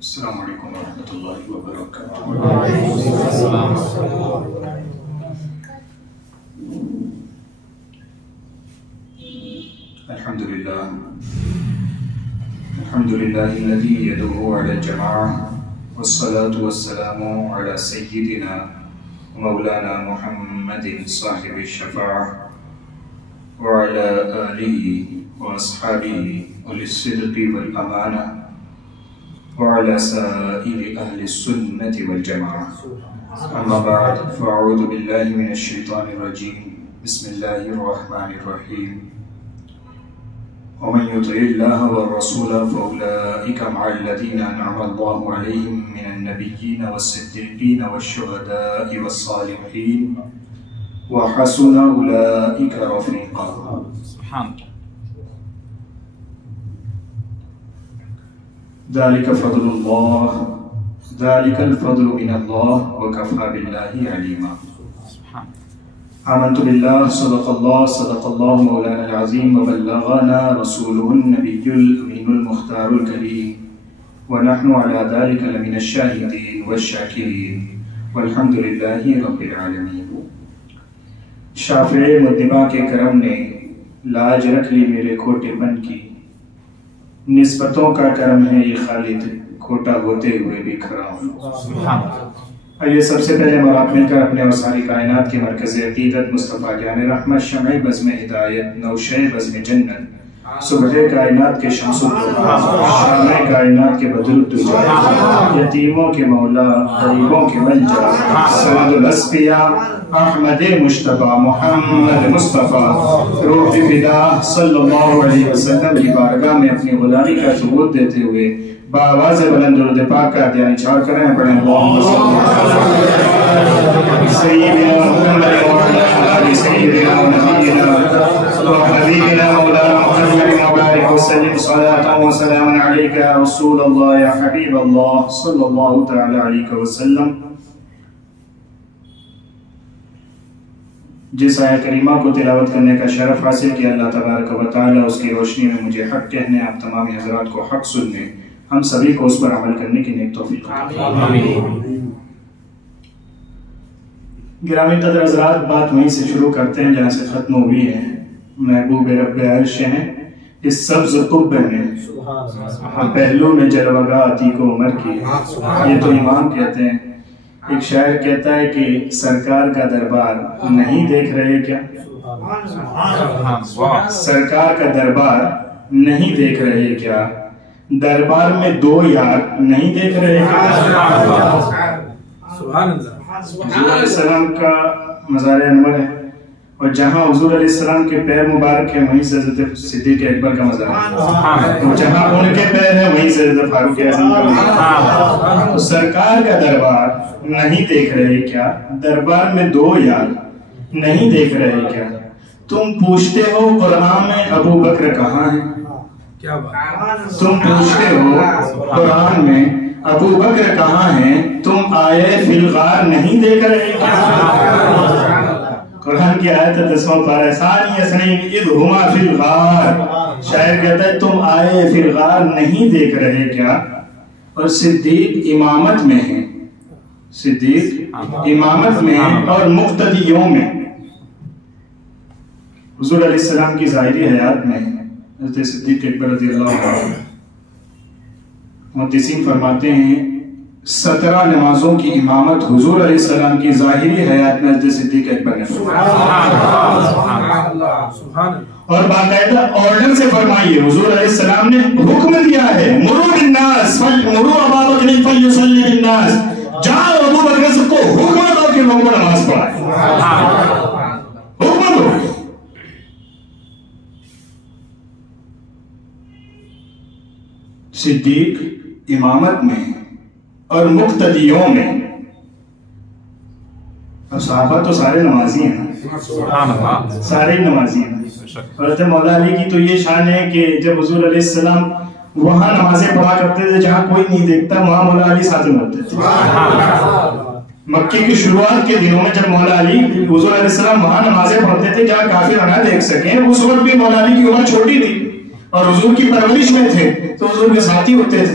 السلام علیکم ورحمۃ اللہ وبرکاتہ۔ الحمد للہ الذی یدعو علی الجماعة والصلاة والسلام علی سیدنا مولانا محمد صاحب الشفاعة وعلى آلہ واصحابہ اولی الصدق والامانہ وعلى سائر أهل السنة والجماعة، أما بعد فأعوذ بالله من الشيطان الرجيم، بسم الله الرحمن الرحيم، ومن يطع الله والرسول فأولئك مع الذين أنعم الله عليهم من النبيين والصديقين والشهداء والصالحين وحسن أولئك رفيقا۔ سبحان الله۔ ذلك فضل الله، ذلك الفضل من الله وكفى بالله عليما۔ آمنت بالله صدق الله مولانا العظيم وبلغنا رسوله النبي الأمين المختار الكريم، ونحن على ذلك لمن الشاهدين والشاكرين والحمد لله رب العالمين۔ شافع مدنبہ کے کرم نے لاج رکھ لی میرے کھوٹے پن کی، نسبتوں کا کرم ہے یہ خالد، کھوٹا ہوتے ہوئے بھی کھڑا ہوں۔ آئیے سب سے پہلے مراب مل کر اپنے اور ساری کائنات کے مرکز عقیدت مصطفیٰ جان رحمت، شمع بزم ہدایت، نوشہ بزم جنت، صبح کائنات کے شمس الضحیٰ، شمع کائنات کے بدر الدجا، یتیموں کے مولا، غریبوں کے ملجا، سید الاسفیاء احمد مشتبہ محمد مصطفیٰ روح فدا صلی اللہ علیہ وسلم کی بارگاہ میں اپنی غلامی کا ثبوت دیتے ہوئے بآواز بلند درود پاک کا دھیان چھاڑ کریں، پڑھیں اللہم صلی سیدنا محمد وعلی آل سیدنا نبینا وحبیبنا مولانا محمد مبارک وسلم صلاة و سلام علیک یا رسول اللہ یا حبیب اللہ صلی اللہ تعالی علیہ وسلم۔ جس آیت کریمہ کو تلاوت کرنے کا شرف حاصل کیا اللہ تبارک و تعالی، اس کی روشنی میں مجھے حق کہنے، آپ تمام حضرات کو حق سننے، ہم سبھی کو اس پر عمل کرنے کی نیک توفیق آمین۔ گرامی قدر حضرات، بات وہیں سے شروع کرتے ہیں جہاں سے ختم ہوئی ہے۔ محبوب رب عرش ہیں اس سبز قبے میں، پہلو میں جلوگاہ عتیق و عمر کی، یہ تو امام کہتے ہیں۔ ایک شاعر کہتا ہے کہ سرکار کا دربار نہیں دیکھ رہے کیا؟ سرکار کا دربار نہیں دیکھ رہے کیا؟ دربار میں دو یار نہیں دیکھ رہے کیا؟ حضور علیہ السلام کا مزار انور ہے، اور جہاں حضور علیہ السلام کے پیر مبارک ہیں وہیں سے حضرت صدیق اکبر کا مزار ہے، اور جہاں ان کے پیر ہیں وہیں سے حضرت فاروق اعظم کا مزار ہے۔ تو سرکار کا دربار نہیں دیکھ رہے کیا؟ دربار میں دو یار نہیں دیکھ رہے کیا؟ تم پوچھتے ہو قرآن میں ابو بکر کہاں ہے؟ تم پوچھتے ہو قرآن میں ابو بکر کہاں ہیں؟ تم آیے فی الغار نہیں دیکھ رہے کیا؟ قرآن کی آیت 10واں پارہ، ثانی اثنین اذ ہما فی الغار، شاعر کہتا ہے تم آئے فی الغار نہیں دیکھ رہے کیا؟ اور صدیق امامت میں ہیں، صدیق امامت میں اور مقتدیوں میں۔ حضور علیہ السلام کی ظاہری حیات میں حضرت صدیق اکبر رضی اللہ عنہ محدثین فرماتے ہیں 17 نمازوں کی امامت حضور علیہ السلام کی ظاہری حیات میں حضرت صدیق اکبر نے اور باقاعدہ آرڈر سے فرمائیے، حضور علیہ السلام نے حکم دیا ہے مروا بالناس مروا ابا بکر فلیصلی بالناس، جاؤ ابو بکر کو حکم دو کہ لوگوں کو نماز پڑھائیں، حکم دو۔ صدیق امامت میں اور مقتدیوں میں، اور صحابہ تو سارے نمازی ہیں، سارے نمازی ہیں۔ حضرت مولا علی کی تو یہ شان ہے کہ جب حضور علیہ السلام وہاں نمازیں پڑھا کرتے تھے جہاں کوئی نہیں دیکھتا، وہاں مولا علی ساتھ میں ہوتے تھے۔ مکے کی شروعات کے دنوں میں جب مولا علی حضور علیہ السلام وہاں نمازیں پڑھتے تھے جہاں کافر نہ دیکھ سکیں، اس وقت بھی مولا علی کی عمر چھوٹی تھی اور حضور کی پرورش میں تھے تو حضور کے ساتھی ہوتے تھے۔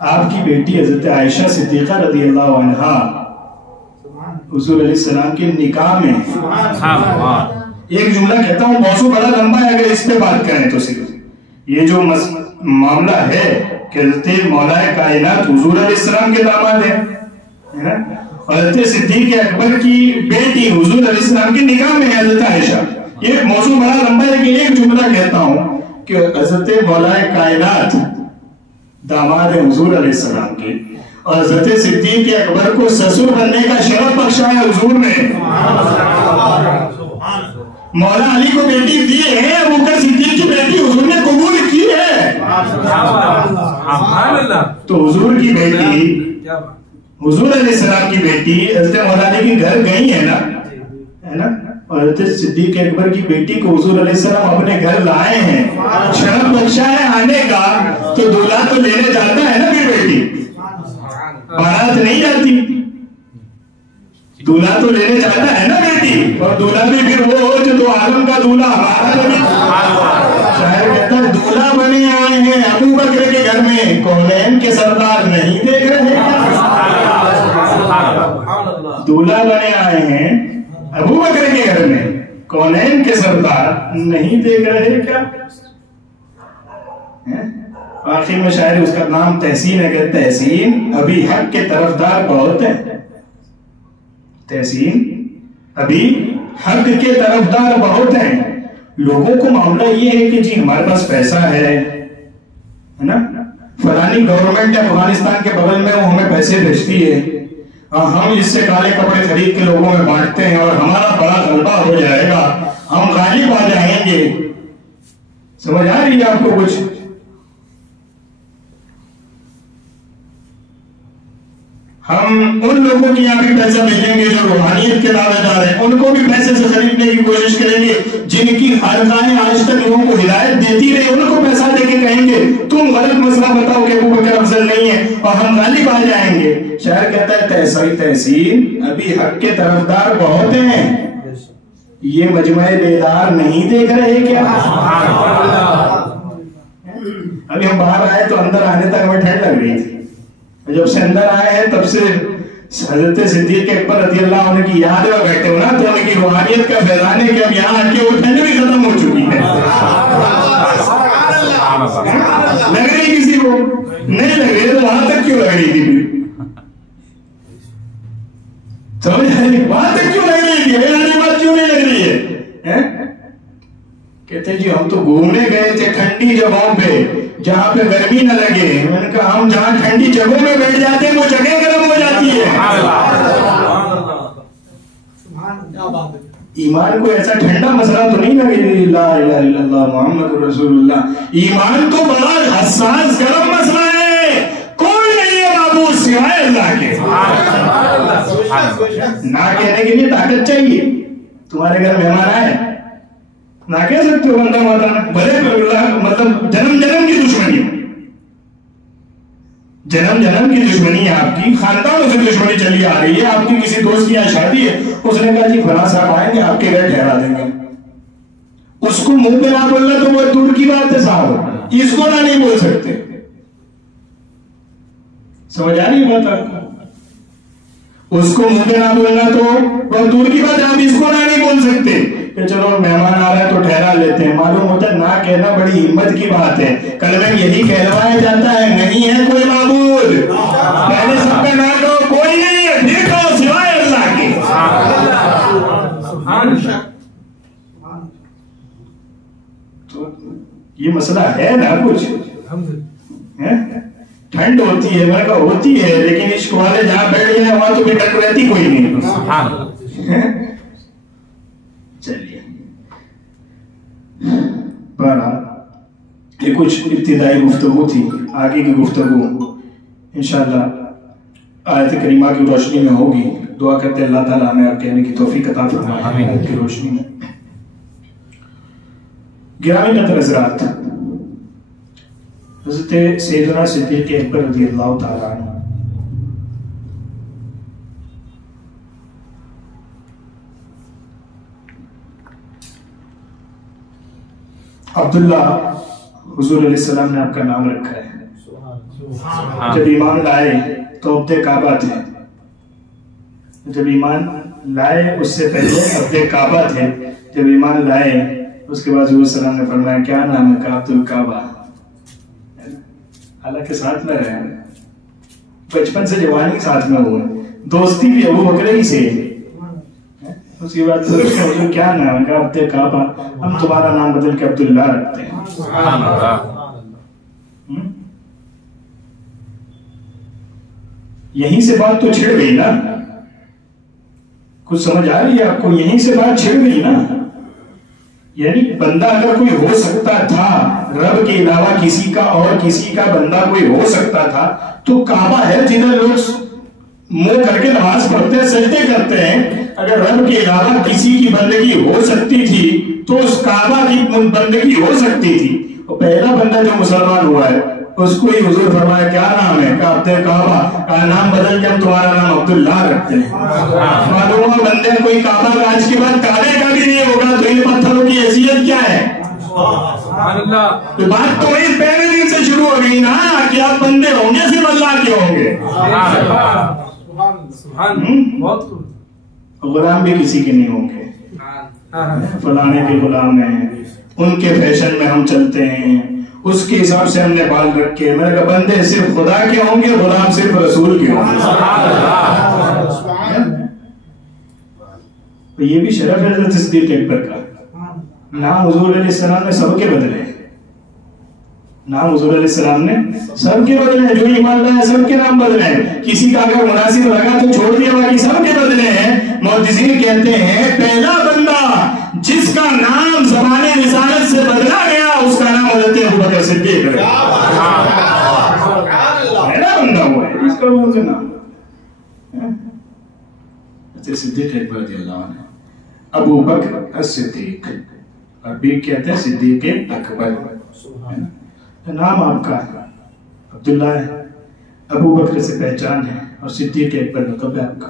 آپ کی بیٹی حضرت عائشہ صدیقہ رضی اللہ عنہا حضور علیہ السلام کے نکاح میں ایک جملہ کہتا ہوں، موضوع بڑا لمبا ہے، اگر اس پہ بات کریں تو صرف یہ جو معاملہ ہے کہ حضرت مولا کائنات حضور علیہ السلام کے داماد ہیں، حضرت صدیق اکبر کی بیٹی حضور علیہ السلام کے نکاح میں ہے حضرت عائشہ. یہ موضوع بڑا لمبا ہے لیکن ایک جملہ کہتا ہوں کہ حضرت مولا کائنات داماد حضور علیہ السلام کے، اور حضرت صدیق اکبر کو سسر بننے کا شرف بخشا ہے حضور نے. مولا علی کو بیٹی دی ہے، ابو بکر صدیق کی بیٹی حضور نے قبول کی ہے. تو حضور کی بیٹی، حضور علیہ السلام کی بیٹی حضرت مولا علی کے گھر گئی ہے نا، اور حضرت صدیق اکبر کی بیٹی کو حضور علیہ السلام اپنے گھر لائے ہیں، شرف بخشا ہے آنے کا. تو دولہا تو لینے جاتا ہے نا پھر بیٹی، بارات نہیں جاتی، دولہا تو لینے جاتا ہے نا بیٹی، اور دولہا بھی پھر وہ ہو جو دو عالم کا دولہا ہمارا بھی. شاعر کہتا ہے دولہا بنے آئے ہیں ابو بکر کے گھر میں، کونین کے سردار نہیں دیکھ رہے کیا؟ دولہا بنے آئے ہیں ابو بکر کے گھر میں، کونین کے سردار نہیں دیکھ رہے کیا؟ آخر میں شاعر اس کا نام تحسین ہے کہ تحسین ابھی حق کے طرفدار بہت ہیں. تحسین ابھی حق کے طرفدار بہت ہیں. لوگوں کو معاملہ یہ ہے کہ جی ہمارے پاس پیسہ ہے نا، فلانی گورنمنٹ افغانستان کے بغل میں وہ ہمیں پیسے بھیجتی ہے، ہم اس سے کالے کپڑے خرید کے لوگوں میں بانٹتے ہیں اور ہمارا بڑا غلبہ ہو جائے گا، ہم غالب آ جائیں گے. سمجھ آ رہی ہے آپ کو کچھ؟ ہم ان لوگوں کی یہاں بھی پیسہ بھیجیں گے جو روحانیت کے دعوے دار ہیں، ان کو بھی پیسے سے خریدنے کی کوشش کریں گے. جن کی خانقاہیں آج تک لوگوں کو ہدایت دیتی رہی ان کو پیسہ دے کے کہیں گے تم غلط مسئلہ بتاؤ کہ ابو بکر افضل نہیں ہے اور ہم غالب آ جائیں گے. شاعر کہتا ہے تحسین ابھی حق کے طرفدار بہت ہیں، یہ مجمع بیدار نہیں دیکھ رہے کیا؟ ابھی ہم باہر آئے تو اندر آنے تک ہمیں ٹھنڈ لگ رہی تھی، جب سے اندر آئے ہیں تب سے حضرت صدیق اکبر رضی اللہ عنہ کی یاد میں بیٹھے ہو نا، تو ان کی روحانیت کا فیضان ہے کہ اب یہاں آ کے وہ ٹھنڈ بھی ختم ہو چکی ہے. لگ رہی کسی کو نہیں لگ رہی تو وہاں تک کیوں لگ رہی تھی؟ وہاں تک کیوں لگ رہی تھی؟ بات کیوں نہیں لگ رہی ہے؟ کہتے جی ہم تو گھومنے گئے تھے ٹھنڈی جگہوں پہ جہاں پہ گرمی نہ لگے. میں نے کہا ہم جہاں ٹھنڈی جگہوں میں بیٹھ جاتے ہیں وہ جگہ گرم ہو جاتی ہے. ایمان کو ایسا ٹھنڈا مسئلہ تو نہیں لگے لا الہ الا اللہ محمد رسول اللہ. ایمان تو بڑا حساس گرم مسئلہ ہے، کوئی نہیں ہے معبود سوائے اللہ کے. نہ کہنے کے لیے طاقت چاہیے. تمہارے گھر مہمان آئے نہ کہہ سکتے ہو بندہ ماتا بھلے مطلب جنم کی دشمنی، جنم کی دشمنی ہے آپ کی، خاندانوں سے دشمنی چلی آ رہی ہے. آپ کی کسی دوست کی یہاں شادی ہے، اس نے کہا جی فلاں صاحب آئیں گے آپ کے گھر ٹھہرا دیں گے. اس کو منہ پہ نہ بولنا تو وہ دور کی بات ہے صاحب، اس کو نہ نہیں بول سکتے. سمجھ آ رہی ہے بات آپ کو؟ اس کو منہ پہ نہ بولنا تو وہ دور کی بات ہے، آپ اس کو نہ نہیں بول سکتے کہ چلو مہمان آ رہا ہے تو ٹھہرا لیتے ہیں. معلوم ہوتا ہے نہ کہنا بڑی ہمت کی بات ہے. کلمہ یہی کہلوایا جاتا ہے نہیں ہے کوئی معبود، پہلے سب کا نام کہو کوئی نہیں ہے، پھر کہو سوائے اللہ کے. تو یہ مسئلہ ہے نا کچھ ٹھنڈ ہوتی ہے، میں کہا ہوتی ہے، لیکن عشق والے جہاں بیٹھ جائیں وہاں تو بھی ٹھنڈ رہتی کوئی نہیں. چلیے بہرحال یہ کچھ ابتدائی گفتگو تھی. آگے کی گفتگو انشاءاللہ آیت کریمہ کی روشنی میں ہوگی. دعا کرتے اللہ تعالیٰ ہمیں آپ کہنے کی توفیق عطا فرمائے آیت کی روشنی میں. گرامی نظر حضرات، حضرت سیدنا صدیق اکبر رضی اللہ تعالیٰ عنہ عبداللہ، حضور علیہ السلام نے آپ کا نام رکھا ہے. جب ایمان لائے تو عبد کعبہ تھے، جب ایمان لائے اس سے پہلے عبد کعبہ تھے، جب ایمان لائے اس کے بعد حضور صلی اللہ علیہ وسلم نے فرمایا کیا نام ہے؟ عبد الکعبہ. حالانکہ ساتھ میں رہے، بچپن سے جوانی ساتھ میں ہوئے، دوستی بھی ابو بکر ہی سے. اس کے بعد حضور کیا نام ہے؟ کہا عبد کعبہ. ہم تمہارا نام بدل کے عبداللہ رکھتے ہیں. سبحان اللہ. یہیں سے بات تو چھڑ گئی نا، کچھ سمجھ آ رہی ہے آپ کو؟ یہیں سے بات چھڑ گئی نا. یعنی بندہ اگر کوئی ہو سکتا تھا رب کے علاوہ کسی کا، اور کسی کا بندہ کوئی ہو سکتا تھا تو کعبہ ہے جدھر لوگ منہ کر کے نماز پڑھتے ہیں، سجدے کرتے ہیں. اگر رب کے علاوہ کسی کی بندگی ہو سکتی تھی تو اس کعبہ کی بندگی ہو سکتی تھی. اور پہلا بندہ جو مسلمان ہوا ہے اس کو ہی حضور فرمایا کیا نام ہے؟ کہا عبد کعبہ. کا نام بدل کے ہم تمہارا نام عبداللہ رکھتے ہیں. معلوم ہوا بندے کوئی کعبہ کا آج کے بعد کعبے کا بھی نہیں ہوگا تو ان پتھروں کی حیثیت کیا ہے؟ تو بات تو اس پہلے دن سے شروع ہو گئی نا کہ آپ بندے ہوں گے صرف اللہ کے ہوں گے. غلام بھی کسی کے نہیں ہوں گے. فلانے کے غلام ہیں، ان کے فیشن میں ہم چلتے ہیں، اس کے حساب سے ہم نے بال رکھے. میں نے کہا بندے صرف خدا کے ہوں گے، غلام صرف رسول کے ہوں گے. یہ بھی شرف ہے حضرت صدیق اکبر کا. نام حضور علیہ السلام نے سب کے بدلے، نام حضور علیہ السلام نے سب کے بدلے. جو ایمان لایا سب کے نام بدلے ہیں. کسی کا اگر مناسب لگا تو چھوڑ دیا، باقی سب کے بدلے ہیں. محدثین کہتے ہیں پہلا بندہ جس کا نام زمان رسالت سے بدلا گیا اس کا نام حضرت ابوبکر صدیق ہے. پہلا بندہ ہوا ہے اس کا وہ نام حضرت صدیق اکبر رضی اللہ عنہ. ابو بکر الصدیق، عربی کہتے ہیں صدیق اکبر. نام آپ کا عبداللہ ہے، ابو بکر سے پہچان ہے، اور صدیق اکبر لقب ہے آپ کا.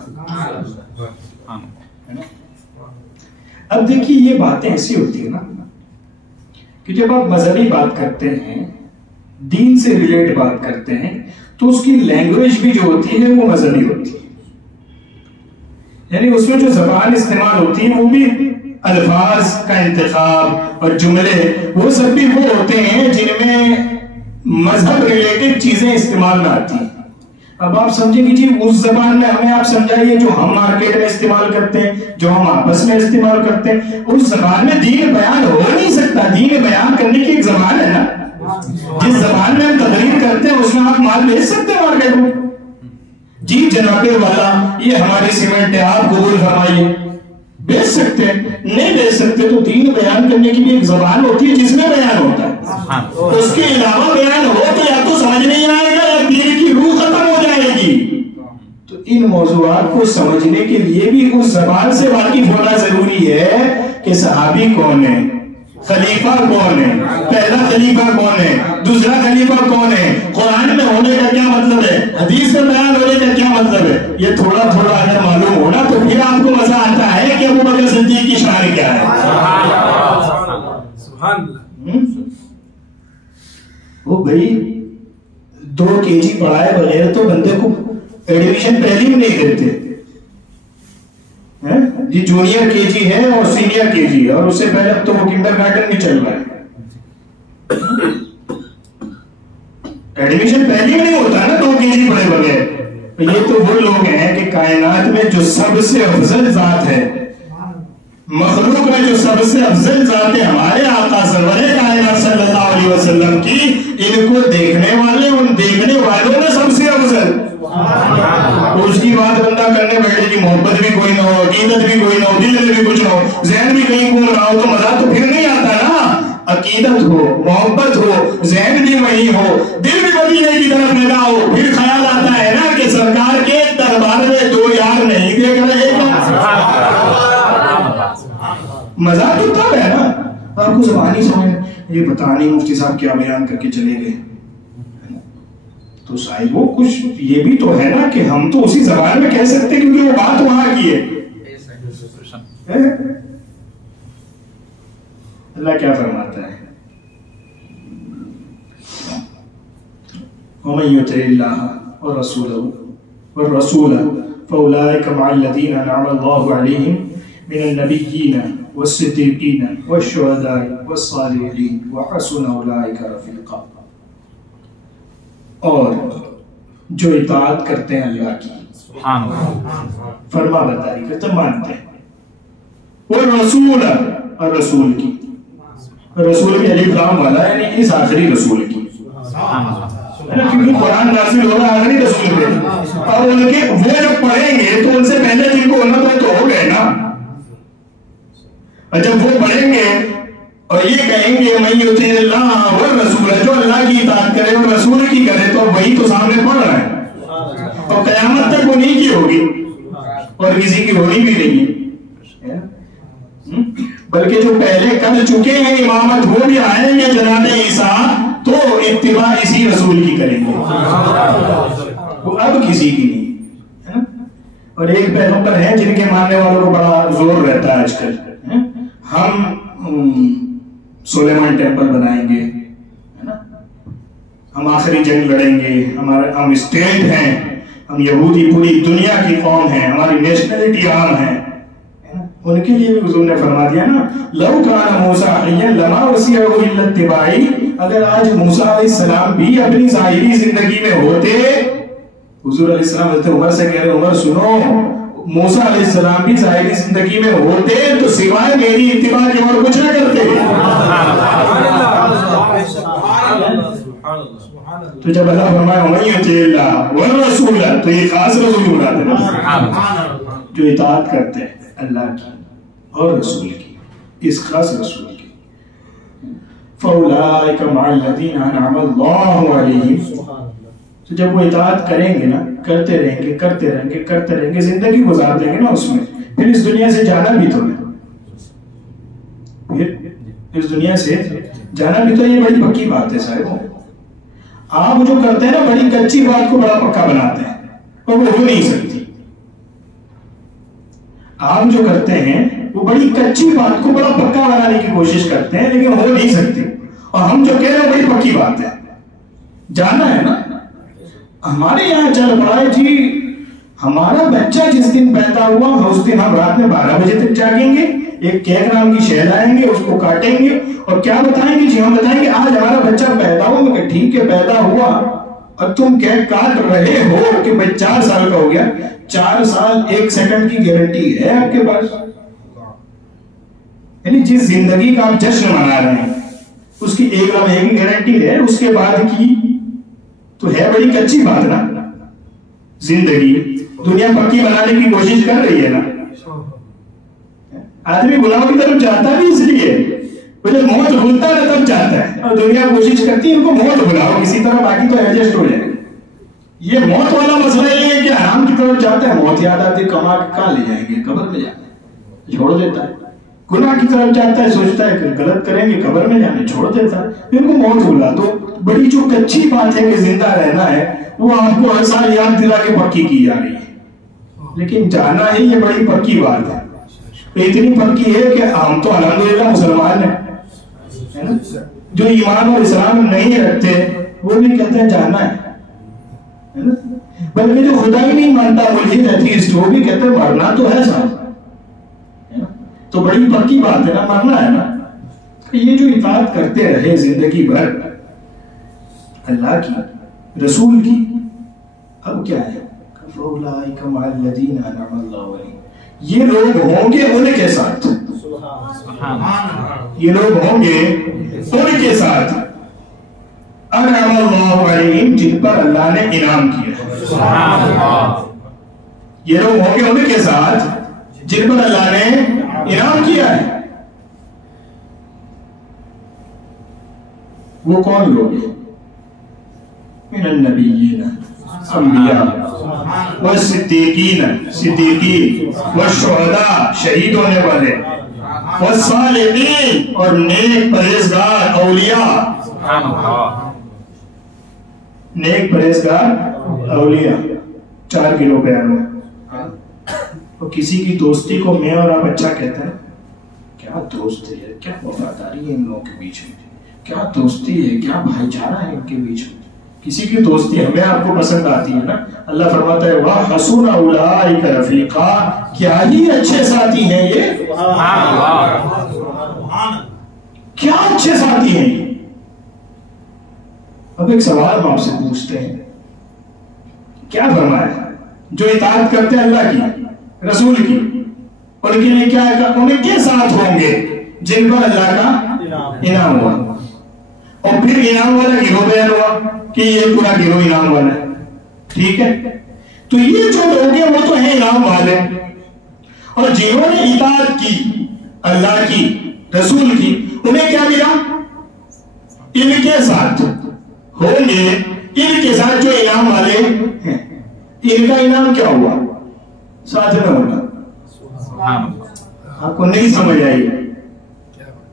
اب دیکھیے یہ باتیں ایسی ہوتی ہیں نا کہ جب آپ مذہبی بات کرتے ہیں، دین سے ریلیٹ بات کرتے ہیں، تو اس کی لینگویج بھی جو ہوتی ہے وہ مذہبی ہوتی ہے. یعنی اس میں جو زبان استعمال ہوتی ہے وہ بھی الفاظ کا انتخاب اور جملے وہ سب بھی وہ ہوتے ہیں جن میں مذہب ریلیٹڈ چیزیں استعمال نہ آتی. اب آپ سمجھیں کہ جی اس زبان میں ہمیں آپ سمجھائیے جو ہم مارکیٹ میں استعمال کرتے ہیں، جو ہم آپس میں استعمال کرتے ہیں، اس زبان میں دین بیان ہو نہیں سکتا. دین بیان کرنے کی ایک زبان ہے نا. جس زبان میں ہم تقریر کرتے ہیں اس میں آپ مال بھیج سکتے ہیں مارکیٹ میں. جی جناب والا یہ ہماری سیمنٹ ہے، آپ قبول فرمائیے، بیچ سکتے ہیں. نہیں بیچ سکتے تو دین بیان کرنے کی بھی ایک زبان ہوتی ہے جس میں بیان ہوتا ہے. اس کے علاوہ بیان ہو تو یا تو سمجھ نہیں آئے گا یا دین کی روح ختم ہو جائے گی. تو ان موضوعات کو سمجھنے کے لیے بھی اس زبان سے واقف ہونا ضروری ہے کہ صحابی کون ہے، خلیفہ کون ہے، پہلا خلیفہ کون ہے، دوسرا خلیفہ کون ہے، قرآن میں ہونے کا کیا مطلب ہے، حدیث میں بیان ہونے کا کیا مطلب ہے. یہ تھوڑا تھوڑا اگر معلوم ہونا تو پھر آپ کو مزہ آتا ہے کہ ابو بکر صدیق کی شان کیا ہے. وہ بھائی 2 kg پڑھائے بغیر تو بندے کو ایڈمیشن پہلی بھی نہیں دیتے. جی جونیئر کے جی ہے اور سینئر کے جی ہے، اور اس سے پہلے اب تو وہ کنڈر گارڈن بھی چل رہا ہے. ایڈمیشن پہلی بھی نہیں ہوتا نا 2 kg پڑھے بغیر. یہ تو وہ لوگ ہیں کہ کائنات میں جو سب سے افضل ذات ہے، مخلوق میں جو سب سے افضل ذات ہے ہمارے آقا سرور کائنات صلی اللہ علیہ وسلم کی، ان کو دیکھنے والے ان دیکھنے والوں میں سب سے افضل. اس کی بات بندہ کرنے بیٹھے کہ محبت بھی کوئی نہ ہو، عقیدت بھی کوئی نہ ہو، دل میں بھی کچھ نہ ہو، ذہن بھی کہیں گھوم رہا ہو تو مزہ تو پھر نہیں آتا نا. عقیدت ہو، محبت ہو، ذہن بھی وہی ہو، دل بھی مدینے کی طرف لگا ہو، پھر خیال آتا ہے نا کہ سرکار کے دربار میں 2 یار نہیں دیکھ رہے گا. مزہ تو تب ہے نا. آپ کو زبانی سمجھ یہ پتہ نہیں مفتی صاحب کیا بیان کر کے چلے گئے. تو صاحب وہ کچھ یہ بھی تو ہے نا کہ ہم تو اسی زبان میں کہہ سکتے ہیں کیونکہ وہ بات وہاں کی ہے. اللہ کیا فرماتا ہے ومن يطع الله والرسول فأولئك مع الذين أنعم الله عليهم من النبيين والصديقين والشهداء والصالحين وحسن أولئك رفيقا. اور جو اطاعت کرتے ہیں اللہ کی، فرما برداری کرتے مانتے ہیں، والرسول اور رسول کی، رسول بھی الف لام والا ہے، یعنی اس آخری رسول کی، کیونکہ قرآن نازل ہوگا آخری رسول پہ، اور ان کے وہ جو پڑھیں گے تو ان سے پہلے جن کو ہونا تو ہو گئے نا، اور جب وہ پڑھیں گے اور یہ کہیں گے من یطع اللہ والرسول، جو اللہ کی اطاعت کرے اور رسول کی کرے، تو وہی تو سامنے پڑھ رہا ہے، اور قیامت تک وہ نہیں کی ہوگی اور کسی کی ہونی بھی نہیں ہے، بلکہ جو پہلے کر چکے ہیں امامت وہ بھی آئیں گے جناب عیسیٰ تو اتباع اسی رسول کی کریں گے، وہ اب کسی کی نہیں. اور ایک پیغمبر ہیں جن کے ماننے والوں کو بڑا زور رہتا ہے آج کل، ہم سلیمان ٹیمپل بنائیں گے، ہم آخری جنگ لڑیں گے، ہم اسٹیٹ ہیں، ہم یہودی پوری دنیا کی قوم ہیں، ہماری نیشنلٹی عام ہے. ان کے لیے بھی حضور نے فرما دیا نا، لو کان موسیٰ حیا لما وسعہ الا اتباعی، اگر آج موسیٰ علیہ السلام بھی اپنی ظاہری زندگی میں ہوتے، حضور علیہ السلام حضرت عمر سے کہہ رہے عمر سنو، موسیٰ علیہ السلام بھی ظاہری زندگی میں ہوتے تو سوائے میری اتباع کے اور کچھ نہ کرتے. تو جب اللہ فرمایا ومن یطع اللہ والرسول، تو یہ خاص رسول مراد ہے جو اطاعت کرتے ہیں اللہ کی اور رسول کی، اس خاص رسول کی. فَأُولَٰئِكَ مَعَ الَّذِينَ أَنْعَمَ اللَّهُ عَلَيْهِمْ، تو جب وہ اطاعت کریں گے نا، کرتے رہیں گے کرتے رہیں گے کرتے رہیں گے، زندگی گزار دیں گے نا اس میں، پھر اس دنیا سے جانا بھی تو ہے، پھر اس دنیا سے جانا بھی تو، یہ بڑی پکی بات ہے صاحب. آپ جو کرتے ہیں نا بڑی کچی بات کو بڑا پکا بناتے ہیں اور وہ ہو نہیں سکتی. آپ جو کرتے ہیں وہ بڑی کچی بات کو بڑا پکا بنانے کی کوشش کرتے ہیں لیکن ہو نہیں سکتی، اور ہم جو کہہ رہے ہیں بڑی پکی بات ہے، جانا ہے نا. ہمارے یہاں چل پڑا ہے جی، ہمارا بچہ جس دن پیدا ہوا اس دن ہم رات میں 12 بجے تک جاگیں گے، ایک کیک نام کی شے لائیں گے، اس کو کاٹیں گے اور کیا بتائیں گے جی، ہم بتائیں گے آج ہمارا بچہ پیدا ہوا. میں کہ ٹھیک ہے پیدا ہوا، اور تم کیک کاٹ رہے ہو کہ بھائی 4 سال کا ہو گیا، 4 سال 1 سیکنڈ کی گارنٹی ہے آپ کے پاس، یعنی جس زندگی کا آپ جشن منا رہے ہیں اس کی 1 لمحے کی گارنٹی ہے، اس کے بعد کی تو ہے بڑی کچی بات نا. زندگی دنیا پکی بنانے کی کوشش کر رہی ہے نا. آدمی گناہوں کی طرف جاتا بھی اس لیے، وہ جب موت بھولتا ہے تب جاتا ہے، اور دنیا کوشش کرتی ہے ان کو موت بھلاؤ کسی طرح، باقی تو ایڈجسٹ ہو جائے. یہ موت والا مسئلہ یہ ہے کہ حرام کی طرف جاتا ہے، موت یاد آتی ہے، کما کے کہاں لے جائیں گے، قبر میں جانا ہے، چھوڑ دیتا ہے. گناہ کی طرف جاتا ہے، سوچتا ہے کہ غلط کریں گے قبر میں جانے، چھوڑ دیتا ہے. ان کو موت بھلا دو. بڑی جو کچی بات ہے کہ زندہ رہنا ہے وہ آپ کو ہر سال یاد دلا کے پکی کی جا رہی ہے، لیکن جانا ہے یہ بڑی پکی بات ہے. اتنی پکی ہے کہ ہم تو الحمدللہ مسلمان ہیں، جو ایمان اور اسلام نہیں رکھتے وہ بھی کہتے ہیں جانا ہے، بلکہ جو خدا ہی نہیں مانتا ملحد ایتھیسٹ وہ بھی کہتے ہیں مرنا تو ہے صاحب. تو بڑی پکی بات ہے نا، مرنا ہے نا. یہ جو اطاعت کرتے رہے زندگی بھر اللہ کی رسول کی، اب کیا ہے فَأُولَٰئِكَ مَعَ الَّذِينَ أَنْعَمَ اللَّهُ عَلَيْهِمْ، یہ لوگ ہوں گے ان کے ساتھ، یہ لوگ ہوں گے ان کے ساتھ انعم اللہ علیہم، جن پر اللہ نے انعام کیا. یہ لوگ ہوں گے ان کے ساتھ جن پر اللہ نے انعام کیا ہے. وہ کون لوگ ہیں؟ من النبیین، انبیاء، والصدیقین، صدیقین، والشہداء، شہید ہونے والے، والصالحین، اور نیک پرہیزگار اولیاء. نیک پرہیزگار اولیاء 4 کلو بیان میں. اور کسی کی دوستی کو میں اور آپ اچھا کہتے ہیں، کیا دوست ہے، کیا وفاداری ہے ان لوگوں کے بیچ میں، کیا دوستی ہے، کیا بھائی چارہ ہے ان کے بیچ میں. کسی کی دوستی ہمیں آپ کو پسند آتی ہے نا, اللہ فرماتا ہے وَحَسُنَ أُولَٰئِكَ رَفِيقًا, کیا ہی اچھے ساتھی ہیں یہ, کیا اچھے ساتھی ہیں یہ. اب ایک سوال ہم آپ سے پوچھتے ہیں, کیا فرمایا جو اطاعت کرتے ہیں اللہ کی رسول کی, ان کے لیے کیا ہے, انہیں کے ساتھ ہوں گے جن پر اللہ کا انعام ہوا. اور پھر انعام والا گروہ بیان ہوا کہ یہ پورا گروہ انعام والا ہے, ٹھیک ہے. تو یہ جو لوگ ہیں وہ تو ہیں انعام والے, اور جنہوں نے اطاعت کی اللہ کی رسول کی انہیں کیا ملا, ان کے ساتھ ہوں گے, ان کے ساتھ جو انعام والے ہیں. ان کا انعام کیا ہوا, ساتھ میں ہونا. آپ کو نہیں سمجھ آئی,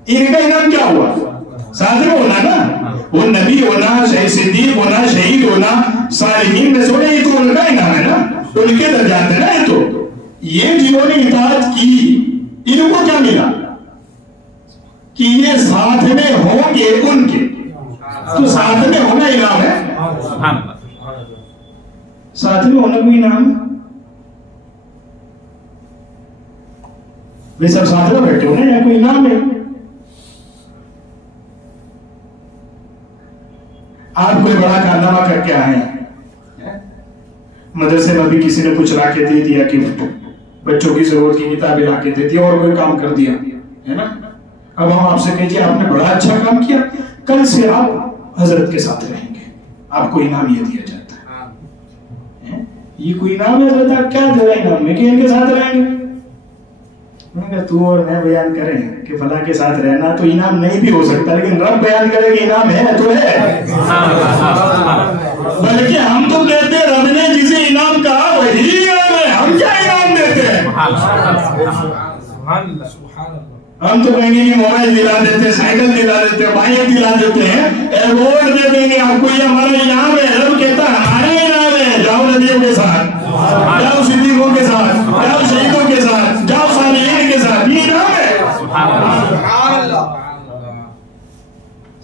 ان کا انعام کیا ہوا, ساتھ میں ہونا نا. وہ نبی ہونا, صدیق ہونا, شہید ہونا, صالحین میں سونے, یہ تو ان کا انعام ہے نا, ان کے درجات ہے نا. یہ تو یہ جنہوں نے اطاعت کی ان کو کیا ملا کہ یہ ساتھ میں ہوں گے ان کے, تو ساتھ میں ہونا انعام ہے. ساتھ میں ہونا کوئی انعام ہے. وہ سب ساتھ میں بیٹھے ہونا یا کوئی انعام ہے. آپ کوئی بڑا کارنامہ کر کے آئے ہیں, مدرسے میں بھی کسی نے کچھ لا کے دے دیا, کہ بچوں کی ضرورت کی کتابیں لا کے دے دیا, اور کوئی کام کر دیا ہے نا. اب ہم آپ سے کہتے ہیں آپ نے بڑا اچھا کام کیا, کل سے آپ حضرت کے ساتھ رہیں گے, آپ کو انعام یہ دیا جاتا ہے. یہ کوئی انعام ہے حضرت, آپ کیا دے رہے ہیں انعام میں کہ ان کے ساتھ رہیں گے. تو اور میں بیان کریں کہ فلاں کے ساتھ رہنا تو انعام نہیں بھی ہو سکتا, لیکن رب بیان کرے کہ انعام ہے تو ہے. بلکہ ہم تو کہتے ہیں رب نے جسے انعام کہا وہی انعام ہے, ہم کیا انعام دیتے ہیں. ہم تو کہیں گے یہ موبائل دلا دیتے ہیں, سائیکل دلا دیتے ہیں, بائک دلا دیتے ہیں, ایوارڈ دے دیں گے آپ کو, یہ ہمارا انعام ہے. رب کہتا ہے ہمارا انعام ہے, جاؤ نبیوں کے ساتھ, جاؤ صدیقوں کے ساتھ, جاؤ شہیدوں کے ساتھ, جاؤ صالحین کے ساتھ, یہ انعام ہے.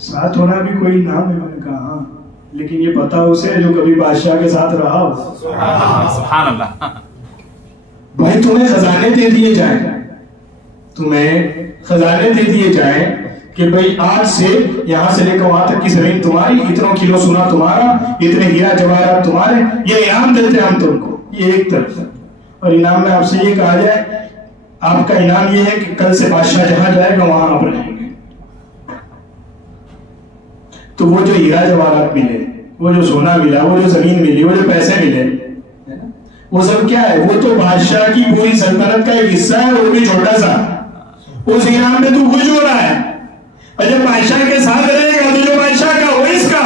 ساتھ ہونا بھی کوئی انعام ہے. میں نے کہا ہاں, لیکن یہ پتا اسے جو کبھی بادشاہ کے ساتھ رہا ہو. سبحان اللہ. بھائی تمہیں خزانے دے دیے جائیں, تمہیں خزانے دے دیے جائیں کہ بھئی آج سے یہاں سے لے کر وہاں تک کی زمین تمہاری, اتنا کلو سونا تمہارا, اتنے ہیرا جواہرات تمہارے, یہ انعام دیتے ہیں ہم تم کو. یہ ایک طرف. اور انعام میں آپ سے یہ کہا جائے, آپ کا انعام یہ ہے کہ کل سے بادشاہ جہاں جائے گا وہاں آپ رہیں گے. تو وہ جو ہیرا جواہرات ملے, وہ جو سونا ملا, وہ جو زمین ملی, وہ جو پیسے ملے, وہ سب کیا ہے, وہ تو بادشاہ کی پوری سلطنت کا ایک حصہ ہے, وہ بھی چھوٹا سا. اس انعام میں تو خوش ہو رہا ہے, اور جب بادشاہ کے ساتھ رہے گا تو جو بادشاہ کا وہ اس کا.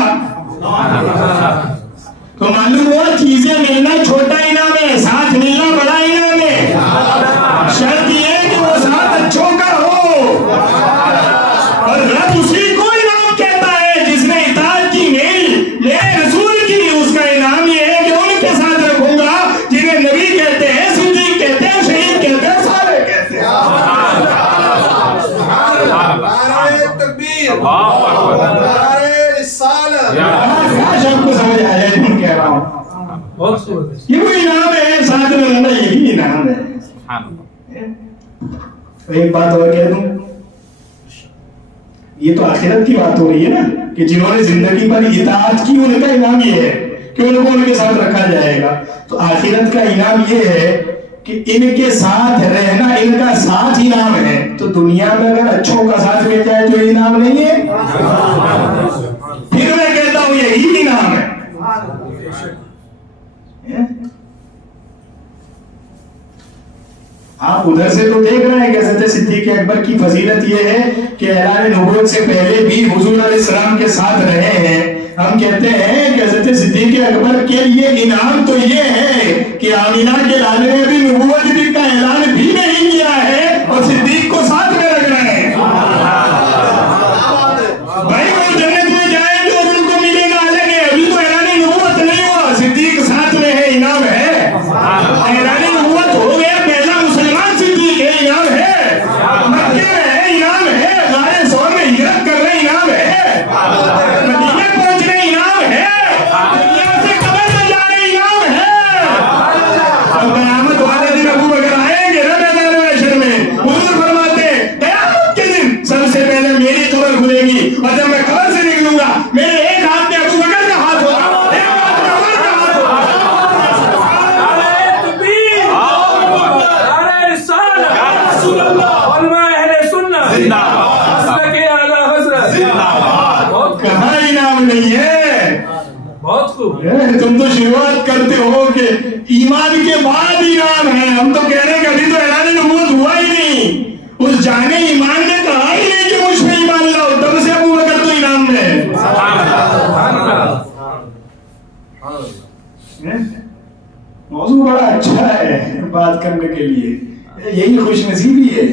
تو معلوم ہوا چیزیں ملنا چھوٹا انعام ہے, ساتھ ملنا بڑا انعام ہے. شرط یہ ہے کہ وہ ساتھ اچھوں کا ہو, اور رب اسی کو انعام کہتا ہے جس نے اطاعت کی میرے رسول کی. اس کا انعام یہ ہے کہ ان کے ساتھ رکھوں گا جنہیں نبی کہتے ہیں, صدیق کہتے ہیں, شہید کہتے ہیں, صالح کہتے ہیں. آپ کو سمجھ آ جائے تم کہہ رہا ہوں. یہ کوئی انعام ہے, ساتھ میں رہنا یہی انعام ہے. ایک بات اور کہہ دوں, یہ تو آخرت کی بات ہو رہی ہے نا, کہ جنہوں نے زندگی پر اطاعت کی ان کا انعام یہ ہے کہ ان کو ان کے ساتھ رکھا جائے گا. تو آخرت کا انعام یہ ہے کہ ان کے ساتھ رہنا, ان کا ساتھ انعام ہے. تو دنیا میں اگر اچھوں کا ساتھ مل جائے تو انعام نہیں ہے, پھر میں کہتا ہوں یہی انعام ہے. آپ ادھر سے تو دیکھ رہے ہیں کہ حضرت صدیق اکبر کی فضیلت یہ ہے کہ اعلان نبوت سے پہلے بھی حضور علیہ السلام کے ساتھ رہے ہیں. ہم کہتے ہیں کہ حضرت صدیق اکبر کے لیے انعام تو یہ ہے کہ آمینہ کے لانے میں بھی نبوت کا اعلان بھی نہیں کیا ہے, اور صدیق کو ساتھ میں رکھ رہے ہیں. بھائی وہ جنت میں جائیں گے اور ان کو ملے گا الگ ہے, ابھی تو اعلان نبوت نہیں ہوا, صدیق ساتھ میں ہے, انعام ہے. اعلان نبوت ہو گیا, پہلا مسلمان صدیق ہے, انعام ہے. مکے میں ہے, انعام ہے. غار ثور میں ہجرت کر رہے, انعام ہے. مدینے پہنچ رہے, انعام ہے. ایمان کے بعد انعام ہے. ہم تو کہہ رہے ہیں کہ ابھی تو اعلان نبوت ہوا ہی نہیں. اس جانے ایمان نے کہا ہی نہیں کہ مجھ پہ ایمان لاؤ، تب سے ابو بکر تو انعام میں ہے. موضوع بڑا اچھا ہے بات کرنے کے لیے. یہی خوش نصیبی ہے.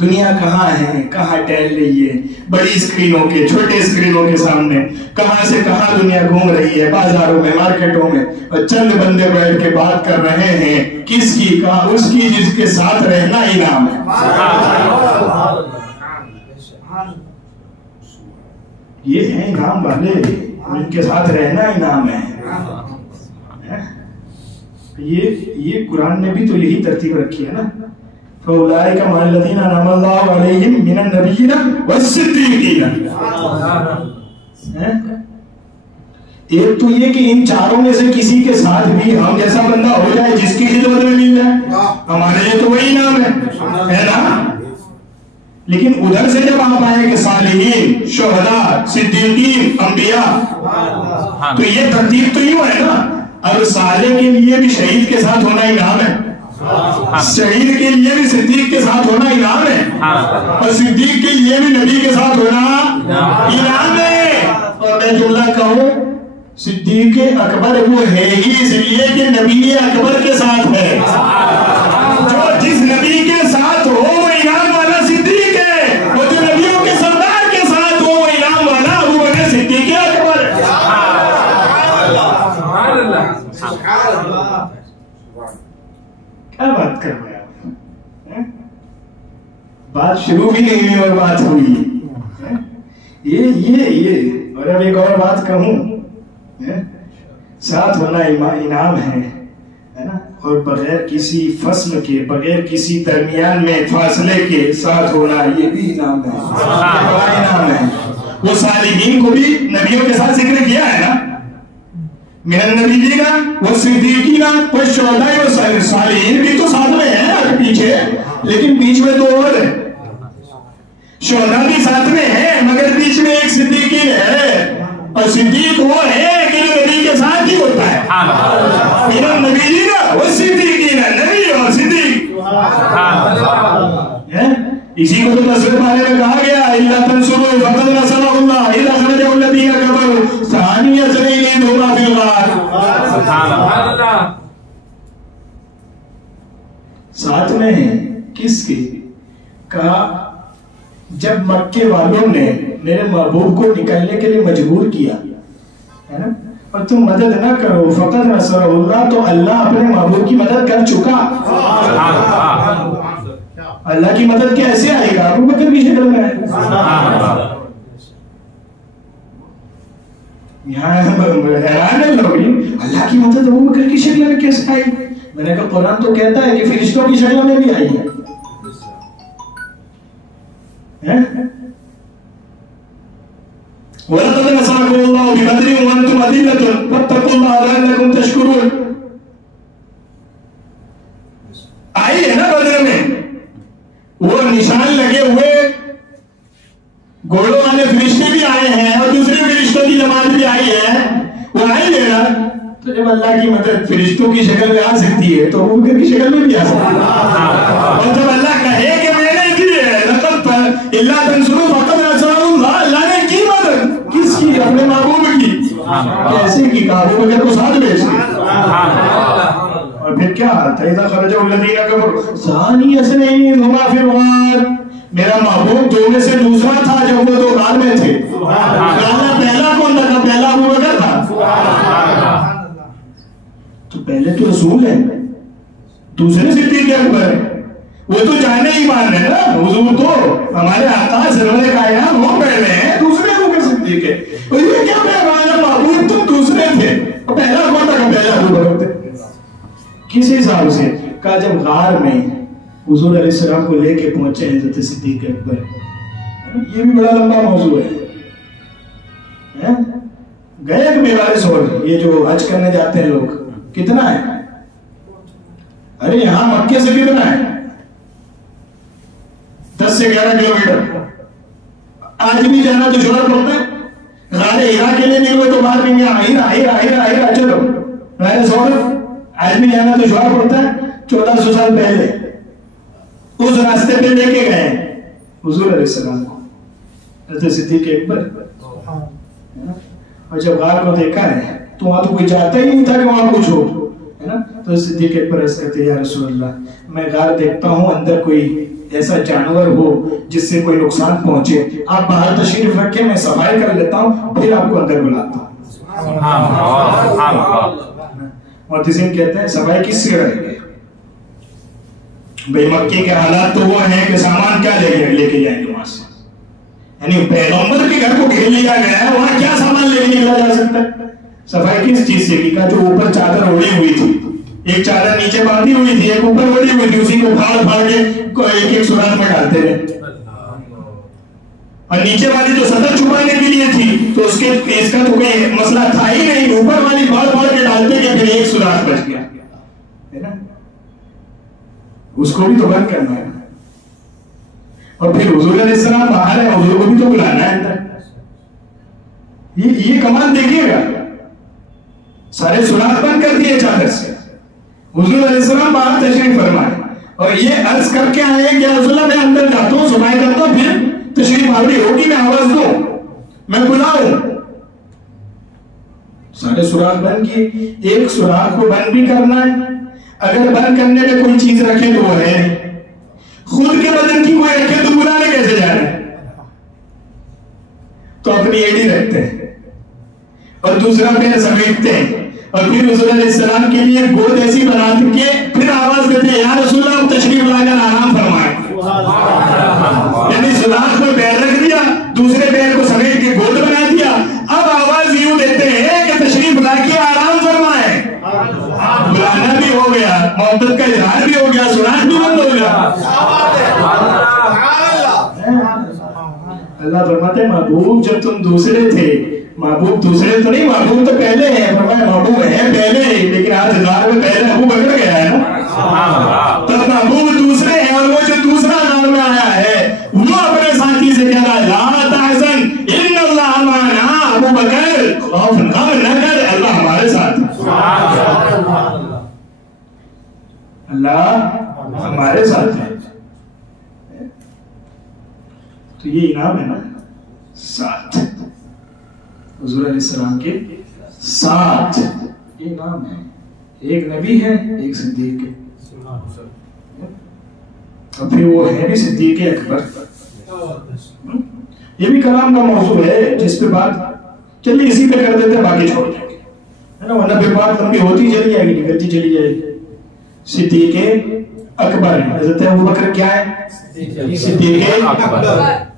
دنیا کہاں ہے، کہاں ٹہل رہی ہے، بڑی اسکرینوں کے چھوٹے اسکرینوں کے سامنے کہاں سے کہاں دنیا گھوم رہی ہے، بازاروں میں مارکیٹوں میں، اور چند بندے بیٹھ کے بات کر رہے ہیں کس کی؟ کہاں؟ اس کی جس کے ساتھ رہنا انعام ہے. یہ ہے انعام والے، ان کے ساتھ رہنا انعام ہے. یہ قرآن نے بھی تو یہی ترتیب رکھی ہے نا. فَأُولَٰئِكَ مَعَ الَّذِينَ أَنْعَمَ اللَّهُ عَلَيْهِمْ مِنَ النَّبِيِّينَ وَالصِّدِّيقِينَ. ایک تو یہ کہ ان چاروں میں سے کسی کے ساتھ بھی ہم جیسا بندہ ہو جائے جس کی خدمت میں مل جائے، ہمارے لیے تو وہی نام ہے نا. لیکن ادھر سے جب آپ آئے کہ صالحین، شہداء، صدیقین، انبیاء، تو یہ ترتیب تو یوں ہے نا. اب صالح کے لیے بھی شہید کے ساتھ ہونا انعام ہے، شہید کے لیے بھی صدیق کے ساتھ ہونا انعام ہے، اور صدیق کے لیے بھی نبی کے ساتھ ہونا انعام ہے. اور میں جملہ کہوں، صدیق اکبر وہ ہے ہی اس لیے کہ نبی اکبر کے ساتھ ہے. جو جس نبی کے ساتھ ہو وہ انعام والا صدیق ہے، اور جو نبیوں کے سردار کے ساتھ ہو وہ انعام والا ابو بکر صدیق اکبر. کیا بات کر رہے ہیں؟ بات شروع بھی نہیں ہوئی اور بات ہوئی. یہ اور اب ایک اور بات کہوں، ساتھ ہونا انعام ہے نا. اور بغیر کسی فصل کے، بغیر کسی درمیان میں فاصلے کے ساتھ ہونا، یہ بھی انعام ہے، بڑا انعام ہے. وہ صالحین کو بھی نبیوں کے ساتھ ذکر کیا ہے نا، من النبیین والصدیقین والشہداء والصالحین بھی تو ساتھ میں ہیں پیچھے، لیکن بیچ میں دو اور ہیں. شہداء بھی ساتھ میں ہیں مگر بیچ میں ایک صدیقین ہے، اور صدیق وہ ہے کہ جو نبی کے ساتھ ہی ہوتا ہے. من النبیین والصدیقین، نبی اور صدیق. اسی کو تو تصویر پانے میں کہا گیا اِلَّا تَنْصُرُوا فَقَدْ نَصَرَهُ اللَّهُ إِذْ أَخْرَجَهُ الَّذِينَ كَفَرُوا ثَانِيَ اثْنَيْنِ إِذْ هُمَا فِي الْغَارِ. ساتھ میں ہیں کس کے؟ کہا جب مکے والوں نے میرے محبوب کو نکلنے کے لیے مجبور کیا ہے نا، اور تم مدد نہ کرو، فقط نصرہ اللہ، تو اللہ اپنے محبوب کی مدد کر چکا. اللہ کی مدد کیسے آئے گا؟ ابو بکر کی شکل میں آئے گا. یہاں حیران ہے لوگ، اللہ کی مدد ابو بکر کی شکل میں کیسے آئی؟ میں نے کہا قرآن تو کہتا ہے کہ فرشتوں کی شکل میں بھی آئی ہے. وَلَقَدْ نَصَرَكُمُ اللَّهُ بِبَدْرٍ وَأَنْتُمْ أَذِلَّةٌ فَاتَّقُوا اللَّهَ لَعَلَّكُمْ تَشْكُرُونَ. آئی ہے نا بدر میں، وہ نشان لگے ہوئے گھوڑوں والے فرشتے بھی آئے ہیں اور دوسرے فرشتوں کی جماعت بھی آئی ہے، وہ آئی ہے نا. تو جب اللہ کی مدد فرشتوں کی شکل میں آ سکتی ہے تو ابو بکر کی شکل میں بھی آ سکتی ہے. اور جب اللہ کہے کہ میں نے کی ہے اِلَّا تَنْصُرُوا فَقَدْ نَصَرَهُ اللَّهُ، اللہ نے کی مدد کس کی؟ اپنے محبوب کی. کیسے کی؟ ابو بکر کو ساتھ بھیج دیا. اور پھر کیا تھا؟ اِذَا خَرَجَهُ الَّذِينَ كَفَرُوا ثَانِيَ اثْنَيْنِ إِذْ هُمَا فِي الْغَارِ. میرا محبوب دو میں سے دوسرا تھا جب وہ دو غار میں تھے. پہلا کون تھا؟ پہلا ابو بکر تھا. تو پہلے تو رسول ہے، دوسرے صدیق اکبر ہے. وہ تو جانے ہی مان ہے نا، حضور تو ہمارے آقا سرور کائنات وہ پہلے ہیں، دوسرے ابو بکر صدیق ہے. اور یہ کیا پیغام؟ محبوب تو دوسرے تھے، پہلا کون تھا؟ پہلا ابو بکر تھے. کس حساب سے؟ کہا جب غار میں حضور علیہ السلام کو لے کے پہنچے حضرت صدیق اکبر. یہ بھی بڑا لمبا موضوع ہے. گئے کہ میرے سور یہ جو حج کرنے جاتے ہیں لوگ کتنا ہے؟ ارے یہاں مکے سے کتنا ہے؟ 10 سے 11 کلومیٹر. آج بھی جانا دشوار پڑتا ہے. غار ہیرا کے لیے نکلو تو باہر نہیں، ہیرا چلو میرے سور آدمی جانا تو شوہر پڑتا ہے 1400 سال پہلے اس راستے پہ لے کے گئے حضور علیہ السلام کو، حضرت صدیق اکبر، اور جب غار کو دیکھا ہے تو وہاں تو کوئی چاہتا ہی نہیں تھا کہ وہاں کچھ ہو، ہے نا، تو صدیق اکبر ایسا کہتے ہیں یا رسول اللہ میں غار دیکھتا ہوں اندر کوئی ایسا جانور ہو جس سے کوئی نقصان پہنچے، آپ باہر تشریف رکھیں میں صفائی کر لیتا ہوں پھر آپ کو اندر بلاتا ہوں۔ محدثین کہتے ہیں صفائی کس سے رہے گی؟ بھئی مکے کے حالات تو وہ ہیں کہ سامان کیا لے کے جائیں گے وہاں سے، یعنی پیغمبر کے گھر کو گھیر لیا گیا ہے، وہاں کیا سامان لے کے نکلا جا سکتا ہے؟ صفائی کس چیز سے کی؟ کا جو اوپر چادر اوڑی ہوئی تھی، ایک چادر نیچے باندھی ہوئی تھی ایک اوپر اوڑی ہوئی تھی، اسی کو پھاڑ پھاڑ کے ایک ایک سوراخ میں ڈالتے رہے، اور نیچے والی جو سطر چھپانے کے لیے تھی تو اس کا تو کوئی مسئلہ تھا ہی نہیں، اوپر والی پھاڑ پھاڑ کے ڈالتے کہ پھر ایک سوراخ بچ گیا، ہے نا، اس کو بھی تو بند کرنا ہے، اور پھر حضور علیہ السلام باہر ہے، حضور کو بھی تو بلانا ہے اندر، یہ کمال دیکھیے گا، سارے سوراخ بند کر دیے چادر سے، حضور علیہ السلام باہر تشریف فرمائے اور یہ عرض کر کے آئے کہ رسول اللہ میں اندر جاتا ہوں صفائی کرتا ہوں پھر تشریف آوری ہوگی میں آواز دوں میں بلاؤں، سارے سوراخ بند کیے، ایک سوراخ کو بند بھی کرنا ہے، اگر بند کرنے میں کوئی چیز رکھے تو وہ ہے نہیں، خود کے بدن کی کوئی رکھے تو بلانے کیسے جا رہے ہیں، تو اپنی ایڈی رکھتے ہیں اور دوسرا پیر سمیٹتے ہیں اور پھر رسول اللہ علیہ السلام کے لیے گود ایسی بنا کے پھر آواز دیتے ہیں یا رسول اللہ تشریف لا کر آرام فرمائیں، یعنی سوراخ میں پیر رکھ دیا دوسرے پیر کو سمیٹ کے گود بنا دیا، اب آواز یوں دیتے ہیں کہ تشریف لا کے آرام فرمائیں، بلانا بھی ہو گیا، محبت کا اظہار بھی ہو گیا، سوراخ بھی بند ہو گیا۔ اللہ فرماتے ہیں محبوب جب تم دوسرے تھے، محبوب دوسرے تو نہیں، محبوب تو پہلے ہے، فرمایا محبوب ہے پہلے ہی لیکن آج ہزار میں پہلے ابو بکر گیا ہے نا، تب محبوب دوسرے ہیں اور وہ جو دوسرا ہزار میں آیا ہے وہ اپنے ساتھی سے کہہ رہا ہے لا تحزن ان اللہ معنا، ابو بکر خوف غم نہ کر اللہ ہمارے ساتھ، اللہ ہمارے ساتھ ہے، تو یہ انعام ہے نا، ساتھ حضور علیہ السلام کے ساتھ یہ نام ہے، ایک نبی ہے ایک صدیق ہے، اور پھر وہ ہے بھی صدیق اکبر، یہ بھی کلام کا موضوع ہے جس پہ بات چلیے اسی پہ کر دیتے ہیں باقی چھوڑ دیں گے، ہے نا، ورنہ پھر بات لمبی ہوتی چلی جائے گی نکلتی چلی جائے گی۔ صدیق اکبر حضرت ابوبکر کیا ہے؟ صدیق اکبر،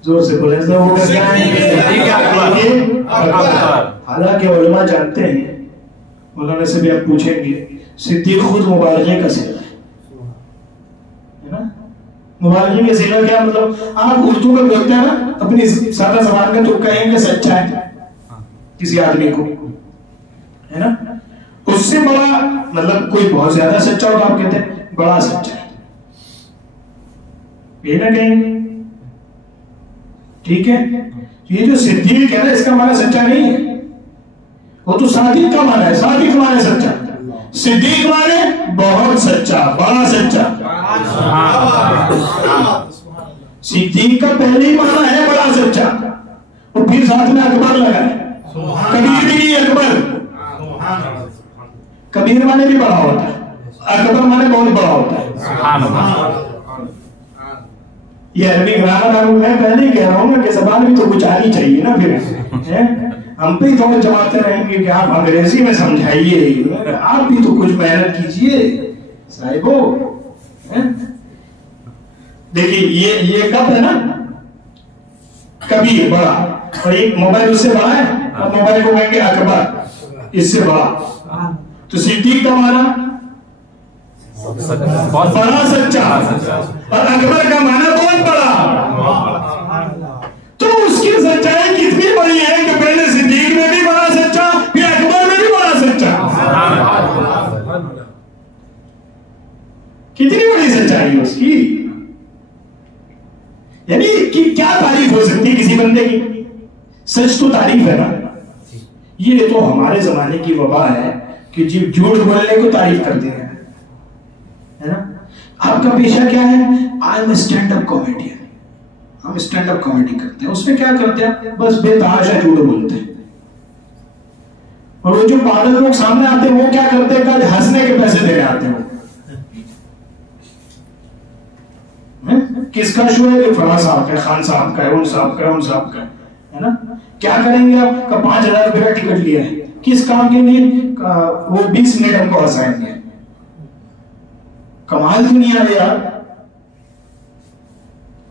زور سے بولیں حضرت ابوبکر کیا ہے؟ حالانکہ علماء جانتے ہیں، مولانا سے بھی آپ پوچھیں گے صدیق خود مبالغے کا صیغہ ہے نا، مبالغے کا صیغہ کیا مطلب؟ آپ اردو میں بولتے ہیں نا اپنی سادہ زبان میں تو کہیں گے سچا ہے کسی آدمی کو، ہے نا، اس سے بڑا مطلب کوئی بہت زیادہ سچا ہو تو آپ کہتے ہیں بڑا سچا ہے، یہ نہ کہیں گے، ٹھیک ہے، یہ جو صدیق ہے نا اس کا معنی سچا نہیں ہے، وہ تو صادق کا معنی ہے، صادق معنی سچا، صدیق معنی بہت سچا بڑا سچا، صدیق کا پہلی معنی ہے بڑا سچا، اور پھر ساتھ میں اکبر لگا ہے، کبیر بھی نہیں اکبر، کبیر معنی بھی بڑا ہوتا ہے، اکبر معنی بہت بڑا ہوتا ہے، یہ عربی گرامر میں پہلے ہی کہہ رہا ہوں کہ زبان بھی تو کچھ آنی چاہیے نا، پھر ہم بھی تھوڑے جماتے رہیں گے کہ آپ انگریزی میں سمجھائیے، آپ بھی تو کچھ محنت کیجئے صاحبو، دیکھیے یہ کب ہے نا کبیر بڑا، اور ایک موبائل اس سے بڑا ہے اور موبائل کو کہیں گے اکبر اس سے بڑا، تو صدیق کا معنی بڑا سچا اور اکبر کا معنی بہت بڑا، تو اس کی سچائی کتنی بڑی ہے کہ پہلے صدیق میں بھی بڑا سچا پھر اکبر میں بھی بڑا سچا، کتنی بڑی سچائی ہے اس کی، یعنی کیا تعریف ہو سکتی ہے کسی بندے کی، سچ تو تعریف ہے نا، یہ تو ہمارے زمانے کی وبا ہے کہ جی جھوٹ بولنے کو تعریف کرتے ہیں، ہے نا. آپ کا پیشہ کیا ہے؟ I am stand up comedian. ہم اسٹینڈ اپ کامیڈی کرتے ہیں. اس میں کیا کرتے ہیں؟ بس بے تحاشا جھوٹ بولتے ہیں. اور وہ جو پاگل لوگ سامنے آتے ہیں وہ کیا کرتے ہیں؟ ہنسنے کے پیسے دینے آتے ہیں. کس کا شو ہے؟ فلاں صاحب کا، خان صاحب کا ہے، ان صاحب کا ہے، ان صاحب کا ہے نا. کیا کریں گے آپ کا؟ 5,000 روپے کا ٹکٹ لیا ہے. کس کام کے لیے؟ وہ 20 منٹ ہم کو ہنسائیں گے. کمال دنیا ہے یار.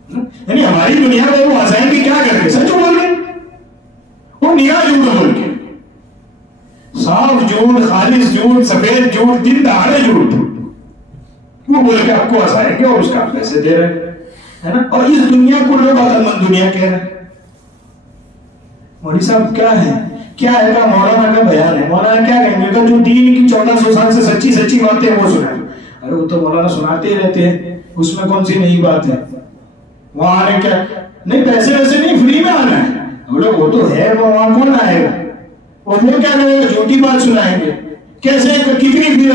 یعنی ہماری دنیا میں وہ ہنسائیں گے کیا کر کے؟ سچ بول کے، وہ نیا جھوٹ بول کے، صاف جھوٹ، خالص جھوٹ، سفید جھوٹ، دن دہاڑے جھوٹ، وہ بول کے آپ کو ہنسائیں گے اور اس کا پیسے دے رہے ہیں نا. اور اس دنیا کو لوگ عقل مند دنیا کہہ رہے ہیں. مولوی صاحب کیا ہے؟ کیا ہے کہ مولانا کا بیان ہے. مولانا کیا کہیں گے؟ جو دین کی 1400 سال سے سچی سچی باتیں وہ سنائیں. ارے وہ تو مولانا سناتے ہی رہتے ہیں، اس میں کون سی نئی بات ہے؟ وہاں آنے کیا نہیں، پیسے ویسے نہیں، فری میں آنا ہے. بولے وہ تو ہے، وہاں کون آئے گا؟ اور وہ کیا کریں گے؟ جھوٹی بات سنائیں گے. کیسے؟ کتنی فری ہے؟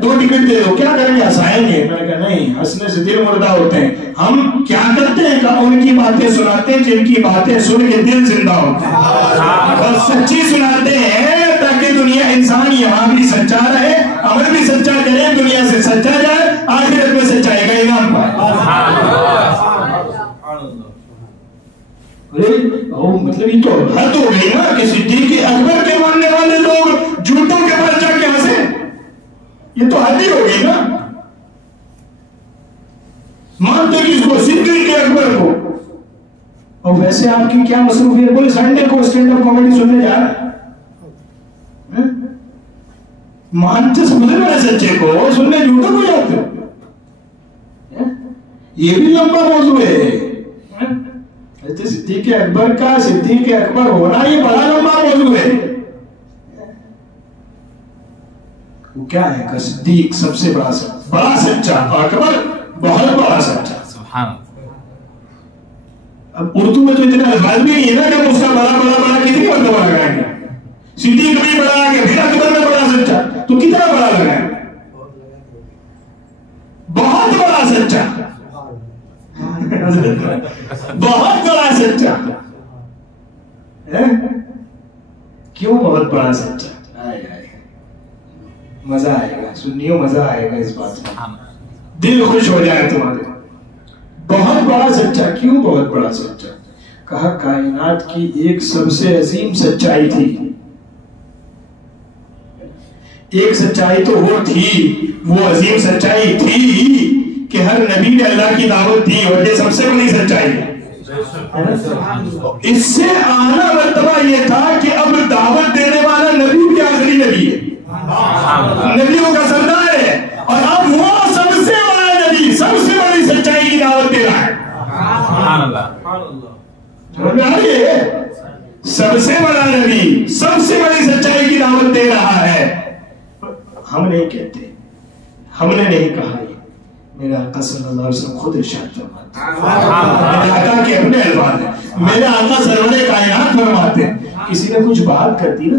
2 ٹکٹ دے دو. کیا کریں گے؟ ہنسائیں گے. میں نے کہا نہیں، ہنسنے سے دل مردہ ہوتے ہیں. ہم کیا کرتے ہیں کہ ان کی باتیں سناتے ہیں جن کی باتیں سن کے دل زندہ ہوتا ہے، اور سچی سناتے ہیں تاکہ دنیا انسان یہاں بھی سچا رہے، عمل بھی سچا کرے، دنیا سے سچا جائے، آخرت میں سچائی کا انعام پائے. مطلب یہ تو حد ہو گئی نا کہ صدیق اکبر کے ماننے والے لوگ جھوٹوں کے پاس جا کے ہنسے. یہ تو حد ہی ہو گئی نا. مانتے کس کو؟ صدیق اکبر کو. اور ویسے آپ کی کیا مصروفیت؟ بولے سنڈے کو اسٹینڈ اپ کامیڈی سننے جا رہا ہے. مانتے سمجھے میں سچے کو، سننے جھوٹوں کو جاتے ہو. یہ بھی لمبا موضوع ہے. صدیق اکبر کا صدیق اکبر ہونا یہ بڑا لمبا موضوع ہے. وہ کیا ہے کہ صدیق سب سے بڑا سچا، اکبر بہت بڑا سچا. سبحان اللہ. اب اردو میں تو اتنا الفاظ بھی نہیں ہے نا کہ اس کا بڑا بڑا بڑا کتنی مرتبہ لگائیں گے. صدیق بھی بڑا آ گیا، پھر اکبر میں بڑا سچا، تو کتنا بڑا لگائیں؟ بہت بڑا سچا، بہت بڑا سچا. کیوں بہت بڑا سچا؟ مزہ آئے گا سنیو، مزہ آئے گا اس بات میں، دل خوش ہو جائے تمہارے. بہت بڑا سچا. کیوں بہت بڑا سچا؟ کہا کائنات کی ایک سب سے عظیم سچائی تھی. ایک سچائی تو وہ تھی، وہ عظیم سچائی تھی کہ ہر نبی نے اللہ کی دعوت دی، اور یہ سب سے بڑی سچائی ہے. اس سے اعلیٰ مرتبہ یہ تھا کہ اب دعوت دینے والا نبی بھی آخری نبی ہے، نبیوں کا سردار ہے، اور اب وہ سب سے بڑا نبی، سب سے بڑی سچائی کی دعوت دے رہا ہے. سب سے بڑا نبی سب سے بڑی سچائی کی دعوت دے رہا ہے. ہم نہیں کہتے، ہم نے نہیں کہا، میرے آقا صلی اللہ علیہ وسلم خود ارشاد فرماتے ہیں. میرے آقا کے اپنے الفاظ ہیں، میرے آقا سرور کائنات فرماتے ہیں. کسی نے کچھ بات کر دی نا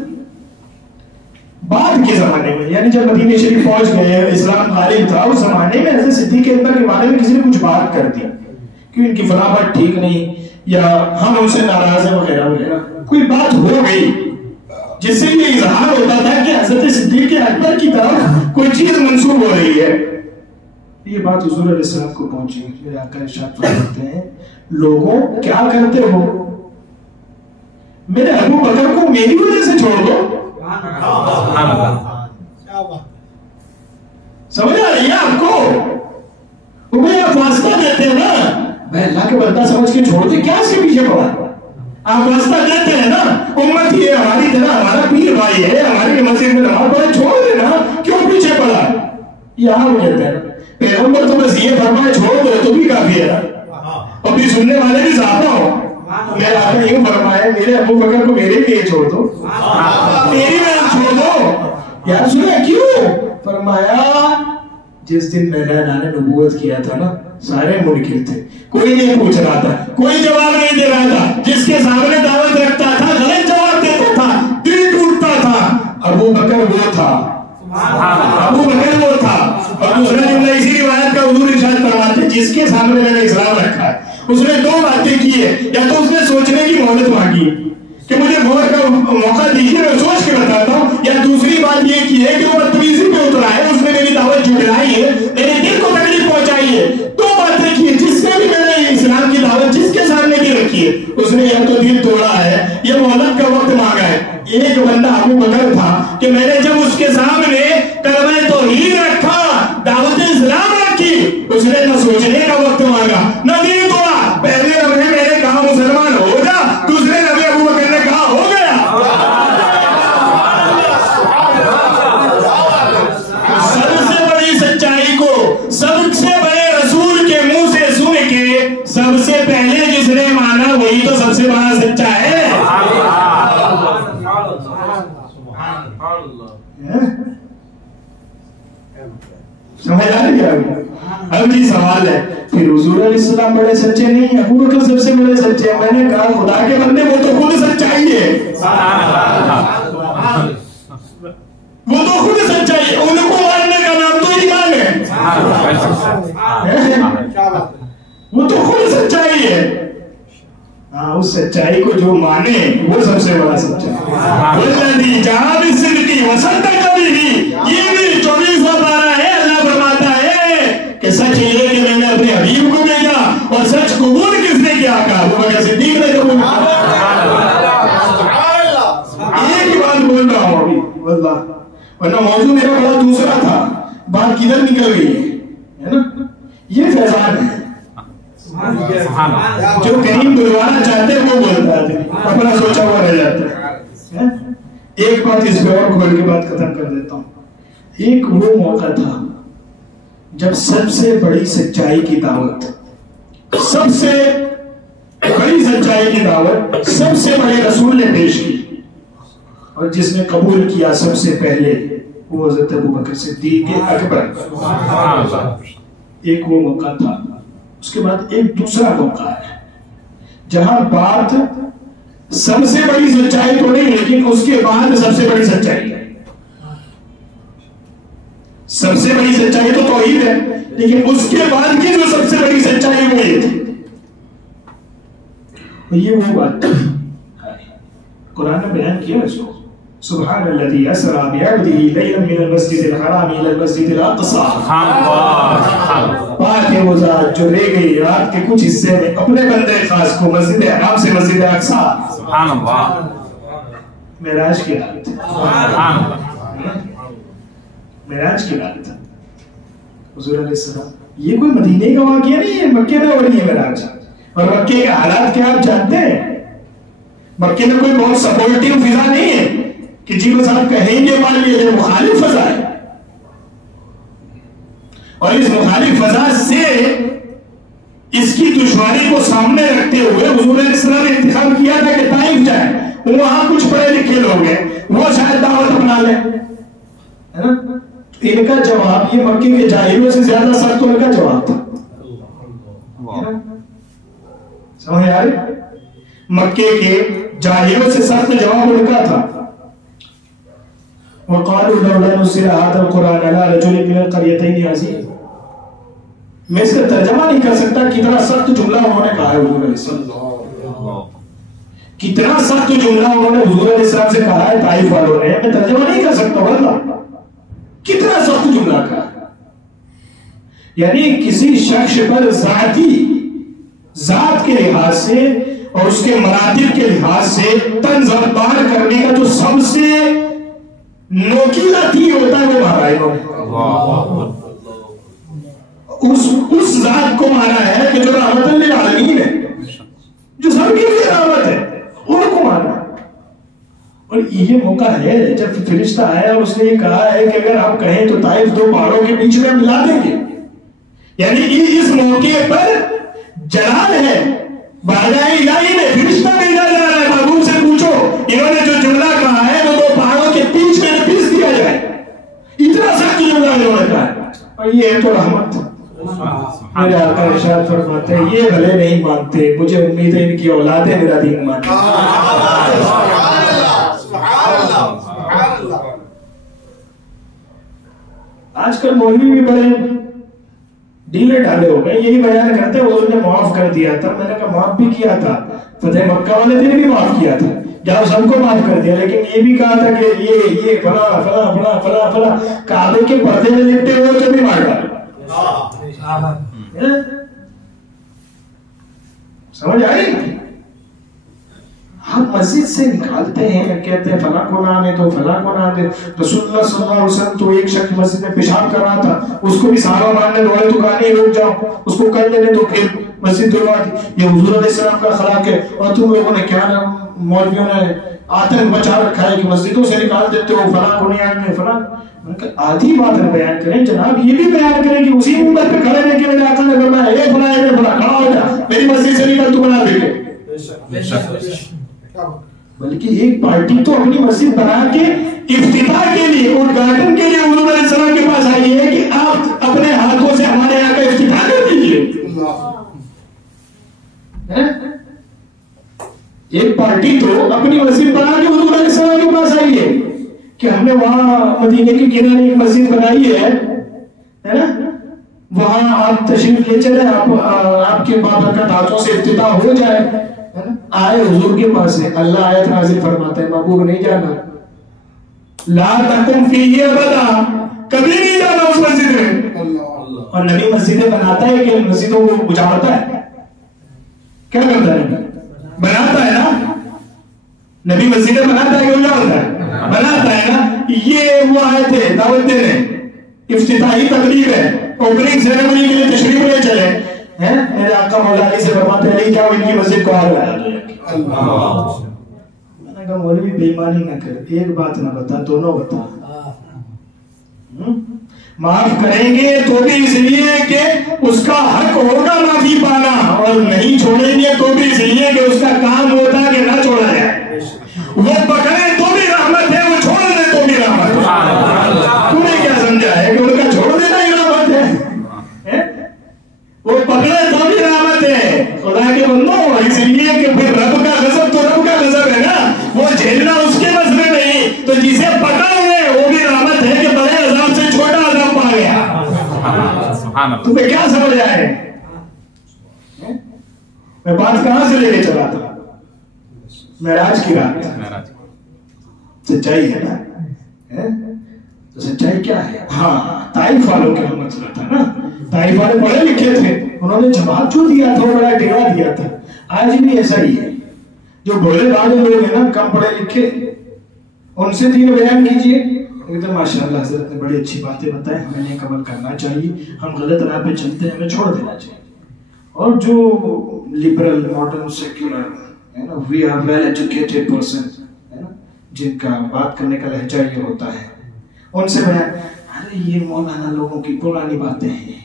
بعد کے زمانے میں، یعنی جب مدینہ شریف پہنچ گئے، اسلام غالب تھا، اس زمانے میں حضرت صدیق اکبر کے بارے میں کسی نے کچھ بات کر دی کہ ان کی فلاں بات ٹھیک نہیں، یا ہم ان سے ناراض ہیں وغیرہ وغیرہ، کوئی بات ہو گئی جس سے یہ اظہار ہوتا تھا کہ حضرت صدیق اکبر کی طرف کوئی چیز منسوب ہو رہی ہے. یہ بات حضور علیہ السلام کو پہنچی. میرے آقا ارشاد فرماتے ہیں، لوگوں کیا کرتے ہو؟ میرے ابو بکر کو میری وجہ سے چھوڑ دو. سمجھ آ رہی ہے آپ کو؟ وہ آپ واسطہ دیتے ہیں نا، میں اللہ کے بندہ سمجھ کے چھوڑ دے، کیا اس کے پیچھے پڑا؟ آپ واسطہ دیتے ہیں نا، امت ہی ہے ہماری طرح، ہمارا پیر بھائی ہے، ہماری مسجد میں نماز پڑھے، چھوڑ دینا، کیوں پیچھے پڑا؟ یہاں وہ کہتے ہیں پیغمبر تو بس یہ فرمائے چھوڑ دو تو بھی کافی ہے، اور پھر سننے والے بھی زیادہ ہو. میرا آقا یوں فرمائے، میرے ابو بکر کو میرے لیے چھوڑ دو، میری میں چھوڑ دو. یا سنا کیوں؟ فرمایا جس دن میں نے نبوت کیا تھا نا، سارے منکر تھے، کوئی نہیں پوچھ رہا تھا، کوئی جواب نہیں دے رہا تھا، جس کے سامنے دعوت رکھتا تھا غلط جواب دیتا تھا، دل ٹوٹتا تھا. ابو بکر وہ تھا ابو بکر وہ تھا. اور دوسرا جملہ اسی روایت کا حضور ارشاد فرماتے جس کے سامنے میں نے اسلام رکھا ہے اس نے دو باتیں کی ہے. یا تو اس نے سوچنے کی مہلت مانگی کہ مجھے غور کا موقع دیجیے میں سوچ کے بتاتا ہوں, یا دوسری بات یہ کی ہے کہ وہ بدتمیزی پہ اترا ہے, اس نے میری دعوت جھٹلائی ہے, میرے دل کو تکلیف پہنچائی ہے. دو باتیں کی ہے. جس نے بھی میں نے اسلام کی دعوت جس کے سامنے بھی رکھی ہے اس نے یا تو دل توڑا ہے یا مہلت کا وقت مانگا ہے. ایک بندہ ابو بکر تھا کہ میں نے جب اس کے سامنے کلمہ توحید رکھا, دعوت اسلام رکھی, اس نے نہ سوچنے کا وقت مانگا نہ دل توڑا. پہلے لمحے میں نے کہا مسلمان ہو جا, دوسرے لمحے ابو بکر نے کہا ہو گیا. سب سے بڑی سچائی کو سب سے بڑے رسول کے منہ سے سن کے سب سے پہلے جس نے مانا وہی تو سب سے بڑا سچا ہے. سمجھ آ رہی ہے؟ اب جی سوال ہے پھر حضور علیہ السلام بڑے سچے نہیں ہیں, ابو بکر سب سے بڑے سچے ہیں. میں نے کہا خدا کے بندے وہ تو خود سچائی ہے, وہ تو خود سچائی ہے. ان کو ماننے کا نام تو ایمان ہے, وہ تو خود سچائی ہے. ہاں اس سچائی کو جو مانے وہ سب سے بڑا سچا ہے. والذی جاء بالصدق وصدق بہ, یہ بھی 24واں پارہ ہے. اللہ فرماتا ہے کہ سچ یہ کہ میں نے اپنے حبیب کو بھیجا, اور سچ قبول کس نے کیا؟ کہا ابو بکر صدیق نے قبول کیا. ایک ہی بات بول رہا ہوں ابھی واللہ, ورنہ موضوع میرا بڑا دوسرا تھا. بات کدھر نکل گئی ہے نا. یہ فیضان ہے جو کریم بلوانا چاہتے ہیں وہ بولتا ہے, اپنا سوچا ہوا رہ جاتا ہے. ایک بات اس پہ اور کھول کے بات ختم کر دیتا ہوں. ایک وہ موقع تھا جب سب سے بڑی سچائی کی دعوت, سب سے بڑی سچائی کی دعوت سب سے بڑے رسول نے پیش کی, اور جس نے قبول کیا سب سے پہلے وہ حضرت ابو بکر صدیق اکبر. ایک وہ موقع تھا. اس کے بعد ایک دوسرا موقع ہے جہاں بات سب سے بڑی سچائی تو نہیں, لیکن اس کے بعد سب سے بڑی سچائی ہے. سب سے بڑی سچائی تو توحید ہے, لیکن اس کے بعد کی جو سب سے بڑی سچائی وہ یہ تھی. یہ وہ بات قرآن نے بیان کیا اس کو. سبحان الذي اسرى بعبده ليلا من المسجد الحرام الى المسجد الاقصى. پاک ہے وہ ذات جو لے گئی رات کے کچھ حصے میں اپنے بندے خاص کو مسجد حرام سے مسجد اقصی. سبحان اللہ. معراج کی رات, سبحان اللہ, معراج کی رات حضور علیہ السلام. یہ کوئی مدینے کا واقعہ نہیں ہے, مکے میں ہو رہی ہے معراج. اور مکے کے حالات کیا آپ جانتے ہیں؟ مکے میں کوئی بہت سپورٹیو فضا نہیں ہے کہ جی بس آپ کہیں گے مان لیجیے, مخالف فضا ہے. اور اس مخالف فضا سے اس کی دشواری کو سامنے رکھتے ہوئے حضور علیہ السلام نے انتخاب کیا تھا کہ طائف جائیں. وہاں کچھ پڑھے لکھے لوگ ہیں, وہ شاید دعوت اپنا لیں. ان کا جواب یہ مکے کے جاہلوں سے زیادہ سخت ان کا جواب تھا. سمجھ آ رہی؟ مکے کے جاہلوں سے سخت جواب ان کا تھا. وقالوا لولا نزل هذا القرآن على رجل من القريتين عظيم. میں اس کا ترجمہ نہیں کر سکتا کتنا سخت جملہ انہوں نے کہا ہے حضور علیہ السلام. کتنا سخت جملہ انہوں نے حضور علیہ السلام سے کہا ہے طائف والوں نے, میں ترجمہ نہیں کر سکتا واللہ. کتنا سخت جملہ کہا, یعنی کسی شخص پر ذات کے لحاظ سے اور اس کے مراتب کے لحاظ سے طنز اور بار کرنے کا جو سب سے نوکیلا تیر ہوتا ہے وہ مارا ہے. اس ذات کو مارا ہے کہ جو رحمت للعالمین ہے, جو سب کے لیے رحمت ہے, ان کو مارا. اور یہ موقع ہے جب فرشتہ آیا اور اس نے یہ کہا ہے کہ اگر آپ کہیں تو طائف دو پہاڑوں کے بیچ میں ملا دیں گے. یعنی اس موقع پر جلال ہے, بارگاہ الہی میں فرشتہ بھیجا جا رہا ہے. محبوب سے پوچھو انہوں نے جو جملہ کہا ہے وہ دو پہاڑوں کے بیچ میں پیس دیا جائے. اتنا سخت جملہ انہوں نے کہا ہے, اور یہ ہے تو رحمت. میرے آقا ارشاد فرماتے ہیں یہ بھلے نہیں مانتے, مجھے امید ہے ان کی اولادیں میرا دین مانیں. آج کل مولوی بھی بڑے ڈیلے ڈالے ہو گئے، یہی بیان کرتے ہیں حضور نے معاف کر دیا تھا. میں نے کہا معاف بھی کیا تھا، فتح مکہ والے دن بھی معاف کیا تھا، جب سب کو معاف کر دیا، لیکن یہ بھی کہا تھا کہ یہ فلاں فلاں فلاں فلاں فلاں کعبے کے پردے میں لپٹے ہوئے تو بھی مار ڈالا. سمجھ آئی؟ ہم مسجد سے نکالتے ہیں، کہتے ہیں فلاں کو نہ آنے تو فلاں کو نہ آنے. رسول اللہ صلی اللہ علیہ وسلم تو ایک شخص مسجد میں پیشاب کر رہا تھا، اس کو بھی صحابہ ماننے دوڑے تو کہا نہیں رک جاؤ، اس کو کر لینے تو پھر مسجد دھلوا دی. یہ حضور علیہ السلام کا اخلاق ہے. اور تم لوگوں نے کیا نا مولویوں نے آتنک بچا رکھا ہے کہ مسجدوں سے نکال دیتے ہو، فلاں کو نہیں آنے فلاں. آدھی بات بیان کریں جناب، یہ بھی بیان کریں کہ اسی منبر پہ کھڑے رہ کے میرے آقا نے فرمایا اے فلاں اے فلاں کھڑا ہو جا، میری مسجد سے نکل تو بنا دے. بلکہ ایک پارٹی تو اپنی مسجد بنا کے افتتاح کے لیے اُدگھاٹن کے لیے حضور علیہ السلام کے پاس آئی ہے کہ آپ اپنے ہاتھوں سے ہمارے یہاں کا افتتاح کر دیجیے. ایک پارٹی تو اپنی مسجد بنا کے حضور علیہ السلام کے پاس آئی ہے کہ ہم نے وہاں مدینے کے کنارے ایک مسجد بنائی ہے نا، وہاں آپ تشریف لے چلے، آپ کے بابرکت ہاتھوں سے افتتاح ہو جائے. آئے حضور کے پاس ہے، اللہ آیت نازل فرماتا ہے محبوب نہیں جانا، لا تقم فیہ ابدا، کبھی نہیں جانا اس مسجد میں. اور نبی مسجدیں بناتا ہے کہ مسجدوں کو اجاڑتا ہے؟ کیا کرتا ہے؟ بناتا ہے نا. نبی مسجدیں بناتا ہے کہ اجاڑتا ہے؟ بناتا ہے نا. یہ وہ آئے تھے دعوت دینے، افتتاحی تقریب ہے، اوپننگ سیریمنی کے لیے تشریف لے چلے. میرے آقا مولا علی سے فرماتے ہیں کیا ان کی مسجد کو آگ لگا دو. میں نے کہا مولوی بے ایمانی نہ کر، ایک بات نہ بتا، دونوں بتا. معاف کریں گے تو بھی اس لیے کہ اس کا حق ہوگا معافی پانا، اور نہیں چھوڑیں گے تو بھی اس لیے کہ اس کا کام ہوتا کہ نہ چھوڑا جائے. وہ پکڑے تو بھی رحمت ہے، وہ چھوڑ دے تو بھی رحمت ہے. تو نے کیا سمجھا ہے کہ ان کا چھوڑ دینا ہی رحمت ہے؟ وہ پکڑے تو بھی رحمت ہے. خدا کے بندو، اس لیے کہ پھر رب کا غضب تو رب کا غضب ہے نا، وہ جھیلنا اس کے بس میں نہیں. تو جسے پکڑ لے وہ بھی رحمت ہے کہ بڑے عذاب سے چھوٹا عذاب پا گیا. تمہیں کیا سمجھ آئے؟ میں بات کہاں سے لے کے چلا تھا؟ معراج کی رات. سچائی ہے نا. تو سچائی کیا ہے؟ ہاں طائف والوں کا مسئلہ تھا نا. طائف والے پڑھے لکھے تھے، انہوں نے جواب جو دیا تھا بڑا ڈیرا دیا تھا. آج بھی ایسا ہی ہے، جو بھولے بھالے لوگ ہیں نا، کم پڑھے لکھے، ان سے دین بیان کیجئے. ایک ماشاء اللہ حضرت نے بڑی اچھی باتیں بتائیں، ہمیں نیک عمل کرنا چاہیے، ہم غلط راہ پہ چلتے ہیں ہمیں چھوڑ دینا چاہیے. اور جو لبرل ماڈرن سیکولر ہے نا، we are well educated person ہے نا، جن کا بات کرنے کا لہجہ یہ ہوتا ہے، ان سے بیان ارے یہ مولانا لوگوں کی پرانی باتیں ہیں،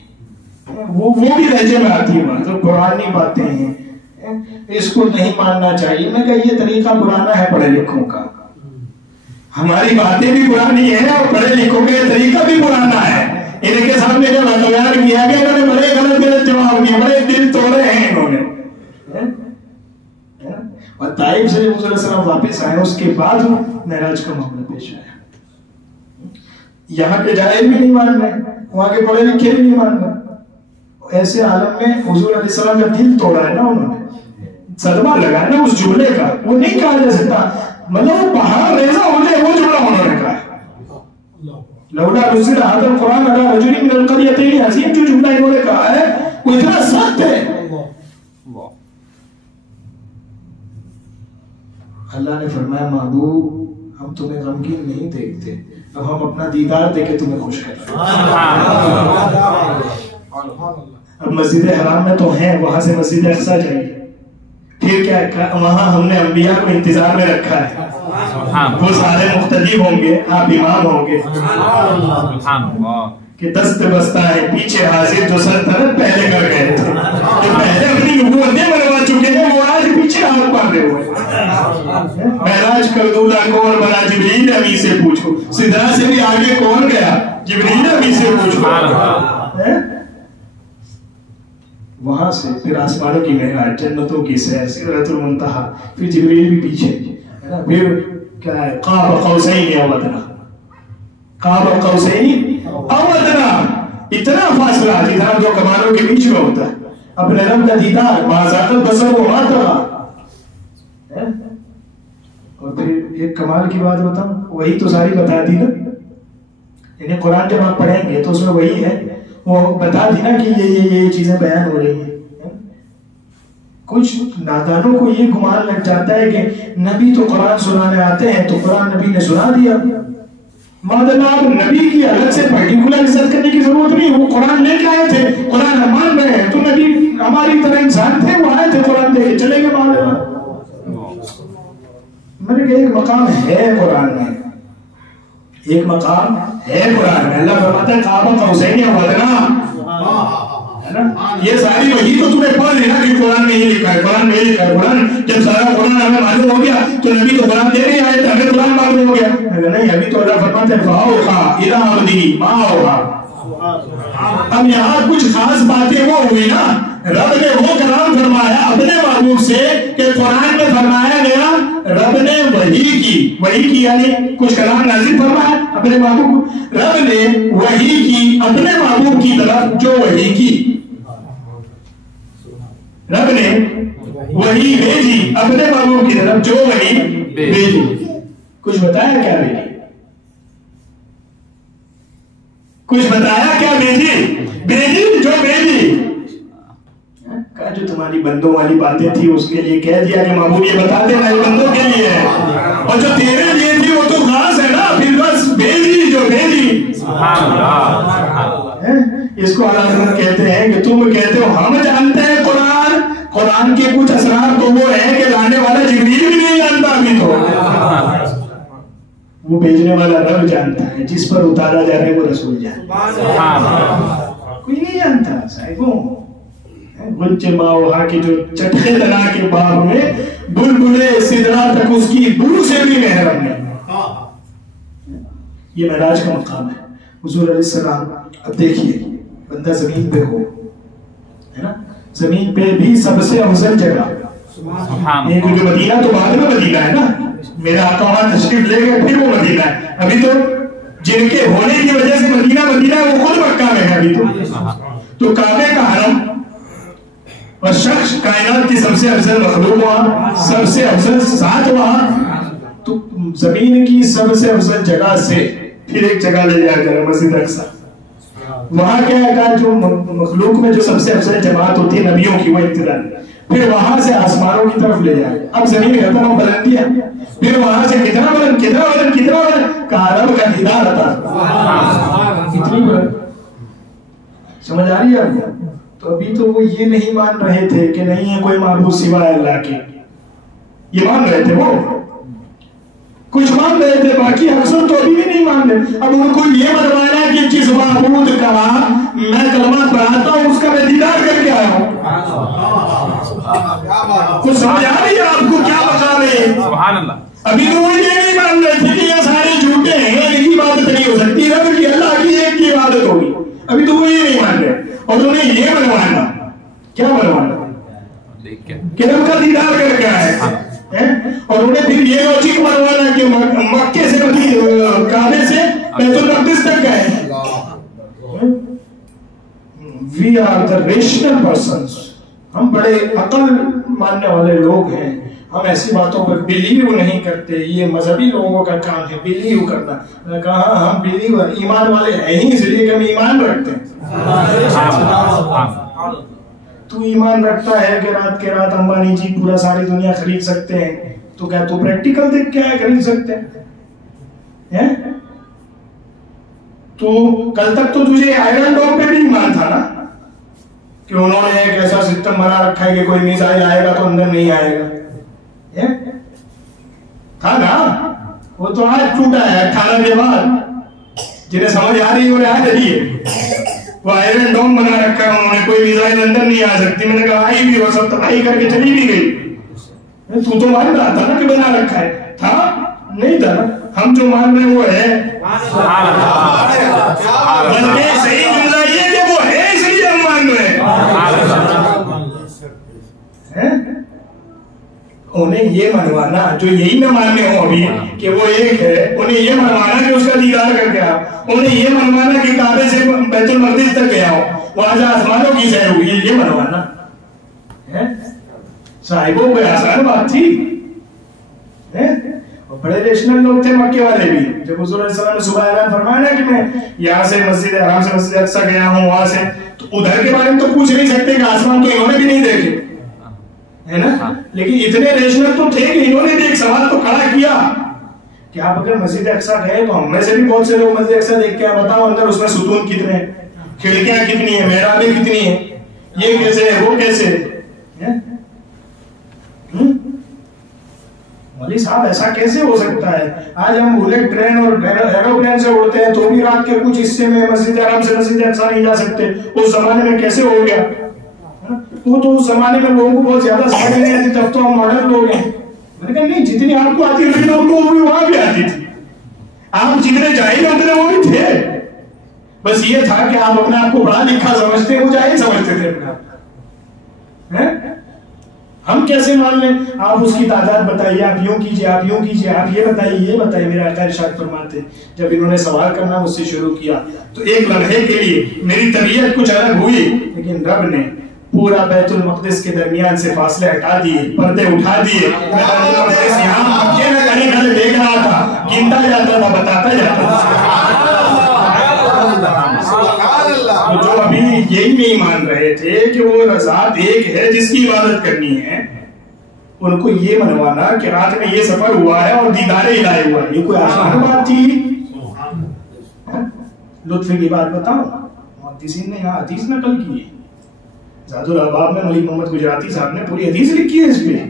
وہ بھی لہجے میں آتی ہے بات، پرانی باتیں ہیں، اس کو نہیں ماننا چاہیے. میں کہا یہ طریقہ پرانا ہے پڑھے لکھوں کا، ہماری باتیں بھی پرانی ہیں اور پڑھے لکھوں کا یہ طریقہ بھی پرانا ہے. ان کے سامنے جب اختیار کیا گیا انہوں نے بڑے غلط جواب دیے، بڑے دل توڑے ہیں انہوں نے. اور طائف سے جب حضور صلی اللہ علیہ وسلم واپس آئے اس کے بعد معراج کا معاملہ پیش آیا. یہاں کے جاہل بھی نہیں مان رہے، وہاں کے پڑھے لکھے بھی نہیں مان رہے. ایسے عالم میں حضور علیہ السلام کا دل توڑا ہے نا انہوں نے، صدمہ لگا نا اس جملے کا. وہ نہیں کہا جا سکتا، مطلب وہ پہاڑ ریزہ ہو جائے وہ جملہ انہوں نے کہا ہے. لولا نزل هذا القرآن على رجل من القريتين عظیم، جو جملہ انہوں نے کہا ہے وہ اتنا سخت ہے. اللہ نے فرمایا محبوب ہم تمہیں غمگین نہیں دیکھتے، اب ہم اپنا دیدار دے کے تمہیں خوش کرتے ہیں. اب مسجد حرام میں تو ہیں، وہاں سے مسجد اقصی جائیے، پھر کیا وہاں ہم نے انبیاء کو انتظار میں رکھا ہے، وہ سارے مختلف ہوں گے، آپ امام ہوں گے کہ دست بستہ ہے پیچھے حاضر جو سلطنت پہلے کر گئے تھے، جو پہلے اپنی نبوتیں منوا چکے ہیں وہ آج پیچھے ہاتھ پاتے ہوئے. معراج کا دولہ کون بنا؟ جبریل امی سے پوچھو. سدرا سے بھی آگے کون گیا؟ جبریل امی سے پوچھو. وہاں سے پھر آسمانوں کی معراج، جنتوں کی سیر، سدرۃ المنتہا، پھر جبریل بھی پیچھے، پھر کیا ہے قاب قوسین یا ادنیٰ، قاب قوسین او ادنا، اتنا فاصلہ جتنا دو کمانوں کے بیچ میں ہوتا ہے، اپنے رب کا دیدار، ما زاغ البصر وما طغى۔ اور پھر ایک کمال کی بات بتاؤں، وہی تو ساری بتا دی نا، یعنی قرآن جب آپ پڑھیں گے تو اس میں وہی ہے، وہ بتا دی نا کہ یہ چیزیں بیان ہو رہی ہیں۔ کچھ نادانوں کو یہ گمان لگ جاتا ہے کہ نبی تو قرآن سنانے آتے ہیں تو قرآن نبی نے سنا دیا، مادام نبی کی الگ سے پرٹیکولر عزت کرنے کی ضرورت نہیں، وہ قرآن لے کے آئے تھے، قرآن ہم مان رہے ہیں، تو نبی ہماری طرح انسان تھے، وہ آئے تھے قرآن دے کے چلے گئے مادام۔ میں نے کہا ایک مقام ہے قرآن میں، ایک مقام ہے قرآن میں، اللہ فرماتا ہے قاب قوسین او ادنا، یہ ساری وحی تو تمہیں پڑھ لینا کہ قرآن میں یہ لکھا ہے، قرآن میں یہ لکھا ہے۔ قرآن جب سارا قرآن ہمیں معلوم ہو گیا تو نبی تو قرآن دے نہیں آئے تھے، ہمیں قرآن معلوم ہو گیا نہیں، ابھی تو اللہ فرماتے ہیں فَأَوْحَىٰ إِلَىٰ عَبْدِهِ مَا أَوْحَىٰ۔ اب یہاں کچھ خاص باتیں وہ ہوئی نا، رب نے وہ کلام فرمایا اپنے محبوب سے کہ قرآن میں فرمایا گیا، رب نے وحی کی یعنی کچھ کلام نازل فرمایا اپنے محبوب کو، رب نے وحی کی اپنے محبوب کی طرف جو وحی کی، رب نے وحی بھیجی اپنے محبوب کی طرف جو وحی بھیجی، کچھ بتایا کیا بھیجی؟ کچھ بتایا کیا بھیجی جو بھیجی، کہا جو تمہاری بندوں والی باتیں تھی اس کے لیے کہہ دیا کہ محبوب یہ بتا دے میرے بندوں کے لیے ہے، اور جو تیرے لیے تھی وہ تو خاص ہے نا، پھر بس بھیجی جو بھیجی۔ اس کو علامت کہتے ہیں کہ تم کہتے ہو ہم جانتے ہیں قرآن کے کچھ اسرار تو وہ ہے کہ لانے والا جبریل بھی نہیں جانتا، ابھی تو وہ بھیجنے والا رب جانتا ہے، جس پر اتارا جا رہا ہے وہ رسول جانتا ہے، کوئی نہیں جانتا صاحبوں۔ گنچ ماوہا کی جو چٹخے لنا کے باغ میں بلبلے سدرا تک اس کی بو سے بھی محرم ہے، یہ معراج کا مقام ہے۔ حضور علیہ السلام اب دیکھیے بندہ زمین پہ ہو ہے نا، زمین پہ بھی سب سے افضل جگہ کیونکہ مدینہ تو بعد میں مدینہ ہے نا، میرا آقا وہاں تشریف لے گئے پھر وہ مدینہ ہے، ابھی تو جن کے ہونے کی وجہ سے مدینہ ہے وہ خود مکہ میں ہے ابھی تو کعبے کا حرم اور شخص کائنات کی سب سے افضل مخلوق وہاں، سب سے افضل ذات وہاں، تو زمین کی سب سے افضل جگہ سے پھر ایک جگہ لے جایا جائے مسجد اقصی، وہاں کیا ہے جو مخلوق میں جو سب سے افضل جماعت ہوتی ہے نبیوں کی وہ ابتدا، پھر وہاں سے آسمانوں کی طرف لے جائے، اب زمین ختم ہو بلندی ہے، پھر وہاں سے کتنا بلند کہا رب کا دیدار عطا، اتنی بلند، سمجھ آ رہی ہے آپ کو؟ تو ابھی تو وہ یہ نہیں مان رہے تھے کہ نہیں ہے کوئی معبود سوائے اللہ کے، یہ مان رہے تھے، وہ کچھ مان رہے تھے، باقی اکثر تو ابھی بھی نہیں مان رہے۔ اب ان کو یہ بتوانا ہے کہ جس معبود کا میں کلمہ پڑھاتا ہوں اس کا میں دیدار کر کے آیا ہوں، کچھ سمجھ آ رہی ہے آپ کو کیا بتا رہے ہیں؟ سبحان اللہ۔ ابھی تو وہ یہ نہیں مان رہے تھے کہ یہ سارے جھوٹے ہیں، ایک ہی عبادت نہیں ہو سکتی، رب کی اللہ کی ایک کی عبادت ہوگی، ابھی تو وہ یہ نہیں مان رہے، اور انہیں یہ بنوانا، کیا بنوانا کہ رب کا دیدار کر کے آئے، اور انہیں پھر یہ لوجک بنوانا کہ مکے سے کعبے سے بیت المقدس تک گئے۔ We are the rational persons، ہم بڑے عقل ماننے والے لوگ ہیں، ہم ایسی باتوں پر بلیو نہیں کرتے، یہ مذہبی لوگوں کا کام ہے بلیو کرنا۔ میں نے کہا ہم بلیو ایمان والے ہیں ہی، اس لیے کہ ہم ایمان رکھتے ہیں۔ تو ایمان رکھتا ہے کہ رات کے رات امبانی جی پورا ساری دنیا خرید سکتے ہیں، تو کیا تو پریکٹیکل دیکھ کے آئے خرید سکتے ہیں؟ تو کل تک تو تجھے آئرن ڈوم پہ بھی ایمان تھا نا، کہ انہوں نے ایک ایسا سسٹم بنا رکھا ہے کہ کوئی میزائل آئے گا تو اندر نہیں آئے گا، تھا نا؟ وہ تو آج ٹوٹا ہے 18 کے بعد، جنہیں سمجھ آ رہی ہے آ رہی ہے، وہ آئرن ڈوم بنا رکھا ہے انہوں نے، کوئی میزائل اندر نہیں آ سکتی۔ میں نے کہا آئی بھی اور سب تباہی کر کے چلی بھی گئی، تو مان رہا تھا نا کہ بنا رکھا ہے، تھا نہیں تھا نا؟ ہم جو مان رہے ہیں وہ ہے، بلکہ صحیح جملہ یہ کہ وہ ہے اس لیے ہم مان رہے ہیں۔ انہیں یہ منوانا جو یہی نہ ماننے ہو ابھی کہ وہ ایک ہے، انہیں یہ منوانا کہ اس کا دیدار کر گیا، انہیں یہ منوانا کہ کعبے سے بیت المقدس تک گیا ہو، وہاں سے آسمانوں کی سیر ہوئی، یہ منوانا صاحبوں کو آسان بات تھی. اور بڑے ریشنل لوگ تھے مکے والے بھی. جب حضور علیہ السلام نے صبح اعلان فرمایا نا کہ میں یہاں سے مسجد حرام سے مسجد اقصی گیا ہوں، وہاں سے، تو ادھر کے بارے میں تو پوچھ نہیں سکتے کہ آسمان تو انہوں نے بھی نہیں دیکھے، ہے نا؟ لیکن اتنے ریشنل تو تھے کہ انہوں نے بھی ایک سوال تو کھڑا کیا کہ آپ اگر مسجد اقصی گئے تو ہم میں سے بھی بہت سے لوگ مسجد اقصی دیکھ کے بتاؤ اندر اس میں ستون کتنے ہیں، کھڑکیاں کتنی ہیں، محرابیں کتنی ہیں، یہ کیسے ہے، وہ کیسے ہے. مولوی صاحب ایسا کیسے ہو سکتا ہے؟ آج ہم بلٹ ٹرین اور ایروپلین سے اڑتے ہیں تو بھی رات کے کچھ حصے میں مسجد حرام سے مسجد اقصی نہیں جا سکتے. اس زمانے میں کیسے ہو گیا؟ وہ تو اس زمانے میں لوگوں کو بہت زیادہ سمجھ نہیں آتی، تب تو ہم ماڈرن لوگ ہیں. میں نے کہا نہیں، جتنی آپ کو آتی تھی لوگوں کو بھی وہاں بھی آتی تھی. آپ جتنے جاہل ہوتے وہ بھی تھے، بس یہ تھا کہ آپ اپنے آپ کو بڑا لکھا سمجھتے، وہ جاہل سمجھتے تھے اپنے آپ. ہم کیسے مان لیں؟ آپ اس کی تعداد بتائیے، آپ یوں کیجئے، آپ یوں کیجئے، آپ یہ بتائیے، یہ بتائیے. میرے آقا ارشاد فرماتے جب انہوں نے سوال کرنا مجھ سے شروع کیا تو ایک لمحے کے لیے میری طبیعت کچھ الگ ہوئی، لیکن رب نے پورا بیت المقدس کے درمیان سے فاصلے ہٹا دیے، پردے اٹھا دیے. میں بیت المقدس یہاں مکے میں کھڑے کھڑے دیکھ رہا تھا، گنتا جاتا تھا، بتاتا جاتا تھا. جو ابھی یہی نہیں مان رہے تھے کہ وہ ذات ایک ہے جس کی عبادت کرنی ہے، ان کو یہ منوانا کہ رات میں یہ سفر ہوا ہے اور دیدار الہی ہوا ہے، یہ کوئی آسان بات تھی؟ لطف کی بات بتاؤں، محدثین نے یہاں حدیث نقل کی ہے. زاد الاباب میں ملک محمد گجراتی صاحب نے پوری حدیث لکھی ہے اس پہ.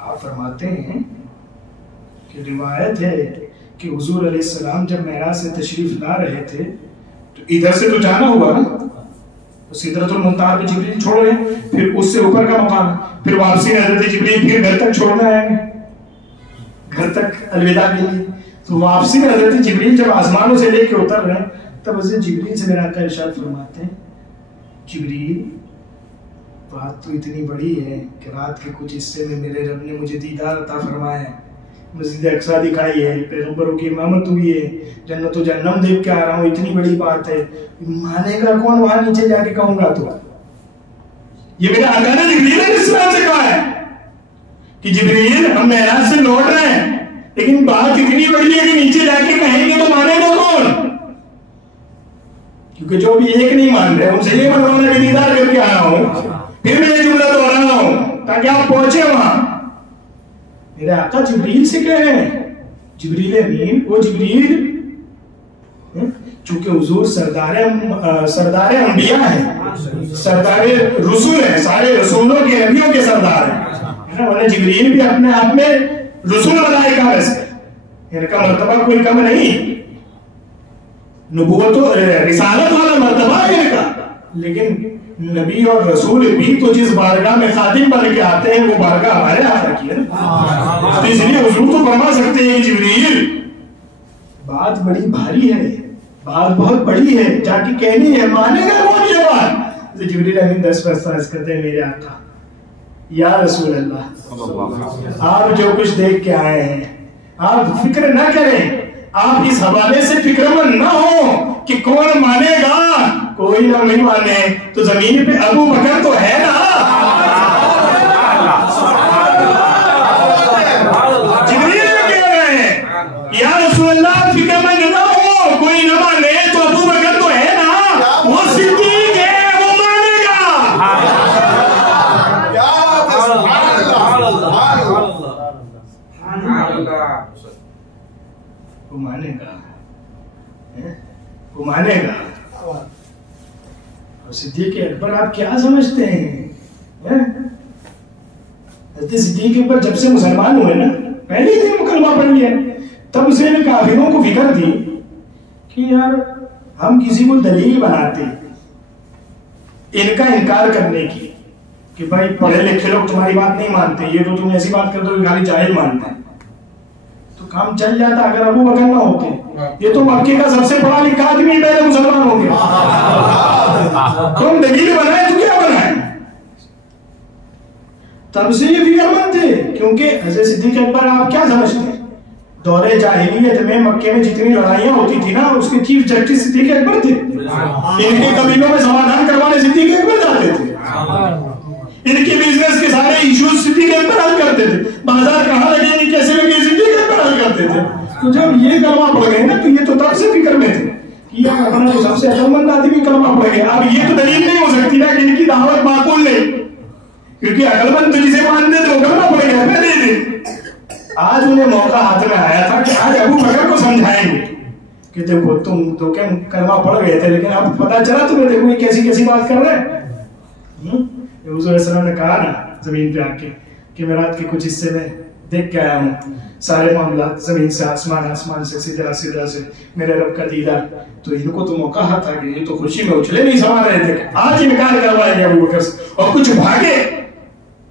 آپ فرماتے ہیں کہ روایت ہے کہ حضور علیہ السلام جب معراج سے تشریف لا رہے تھے تو ادھر سے تو جانا ہوا نا، سدرۃ المنتہا پہ جبریل چھوڑ رہے ہیں، پھر اس سے اوپر کا مقام، پھر واپسی میں حضرت جبریل پھر گھر تک چھوڑنا آئیں گے، گھر تک الوداع کے لیے. تو واپسی میں حضرت جبریل جب آسمانوں سے لے کے اتر رہے ہیں تب حضرت جبریل سے میرا آقا ارشاد فرماتے ہیں جبریل بات تو اتنی بڑی ہے کہ رات کے کچھ حصے میں میرے رب نے مجھے دیدار عطا فرمایا ہے، مسجد اقصی دکھائی ہے، پیغمبروں کی امامت ہوئی ہے، جنت و جہنم دیکھ کے آ رہا ہوں، اتنی بڑی بات ہے، مانے گا کون وہاں نیچے جا کے کہوں گا؟ تو یہ میرا آقا نے جبریل علیہ السلام سے کہا ہے کہ جبریل ہم معراج سے لوٹ رہے ہیں لیکن بات اتنی بڑی ہے کہ نیچے جا کے کہیں گے تو مانے گا کون؟ کیونکہ جو بھی ایک نہیں مان رہے ان سے یہ منوانا کہ دیدار کر کے آیا ہوں. پھر میں یہ جملہ دوہرا رہا ہوں تاکہ آپ پہنچے وہاں. میرے آقا جبریل سے کہہ رہے ہیں، جبریل امین، وہ جبریل چونکہ حضور سردار انبیاء ہیں، سردار رسول ہیں، سارے رسولوں کے نبیوں کے سردار ہیں، انہیں جبریل بھی اپنے آپ میں رسول ملائکہ میں سے، ان کا مرتبہ کوئی کم نہیں، نبوت و رسالت والا مرتبہ ہے ان کا. لیکن نبی اور رسول بھی تو جس بارگاہ میں خادم بن کے آتے ہیں وہ بارگاہ ہمارے آقا کی ہے، تو اس لیے حضور تو فرما سکتے ہیں جبریل بات بڑی بھاری ہے، بات بہت بڑی ہے، جا کے کہنی ہے، مانے گا کون یہ بات؟ جبریل امین 10 فیصلہ کرتے ہیں میرے آقا یا رسول اللہ آپ جو کچھ دیکھ کے آئے ہیں آپ فکر نہ کریں، آپ اس حوالے سے فکر مند نہ ہو کہ کون مانے گا، کوئی نہ نہیں مانے تو زمین پہ ابو بکر تو ہے نا. جبریل کہہ رہے ہیں یا رسول اللہ فکر مند نہ ہو، کوئی نہ مانے تو ابو بکر تو ہے نا، وہ صدیق ہے، وہ مانے گا. وہ مانے گا، وہ مانے گا. اور صدیق اکبر آپ کیا سمجھتے ہیں؟ حضرت صدیق اکبر جب سے مسلمان ہوئے نا، پہلے ہی دن مکلمہ پڑھ لیا، تب سے کافروں کو فکر تھی کہ یار ہم کسی کو دلیل بناتے ان کا انکار کرنے کی کہ بھائی پڑھے لکھے لوگ تمہاری بات نہیں مانتے، یہ تو تم ایسی بات کرتے ہو کہ خالی جاہل مانتے ہیں، تو کام چل جاتا اگر ابو بکر نہ ہوتے. یہ تو مکے کا سب سے پڑھا لکھا آدمی پہلے مسلمان ہو گیا، تم دلیل بنائے تو کیا بنائے؟ تب سے یہ فکر مند تھے، کیونکہ حضرت صدیق اکبر آپ کیا سمجھتے ہیں، دور جاہلیت میں مکے میں جتنی لڑائیاں ہوتی تھی نا اس کے چیف جسٹس صدیق اکبر تھے، ان کے قبیلوں میں سمادھان کروانے صدیق اکبر جاتے تھے، ان کے بزنس کے سارے ایشوز صدیق اکبر حل کرتے تھے، بازار کہاں لگیں گے کیسے لگے صدیق اکبر حل کرتے تھے. تو جب یہ کلمہ پڑھ گئے نا تو یہ تو تب سے فکر میں تھے کہ اپنا جو سب سے عقلمند آدمی کلمہ پڑھ گیا. اب یہ تو دلیل نہیں ہو سکتی نا کہ ان کی دعوت معقول نہیں، کیونکہ عقلمند تو جسے مانتے تھے وہ کلمہ پڑھ گیا پہلے دن. آج انہیں موقع ہاتھ میں آیا تھا کہ آج ابو بکر کو سمجھائیں گے کہ دیکھو تم تو کیا کلمہ پڑھ گئے تھے لیکن اب پتا چلا تمہیں، دیکھو یہ کیسی کیسی بات کر رہے ہیں. حضور علیہ السلام نے کہا نا زمین پہ آ کے کہ میں رات کے کچھ حصے میں دیکھ کے آیا ہوں سارے معاملات زمین سے آسمان، آسمان سے سدرا، سدرا سے میرے رب کا دیدار. تو ان کو تو موقع تھا کہ یہ تو خوشی میں اچھلے نہیں سما رہے تھے، آج انکار کروائیں گے ابو بکر سے. اور کچھ بھاگے،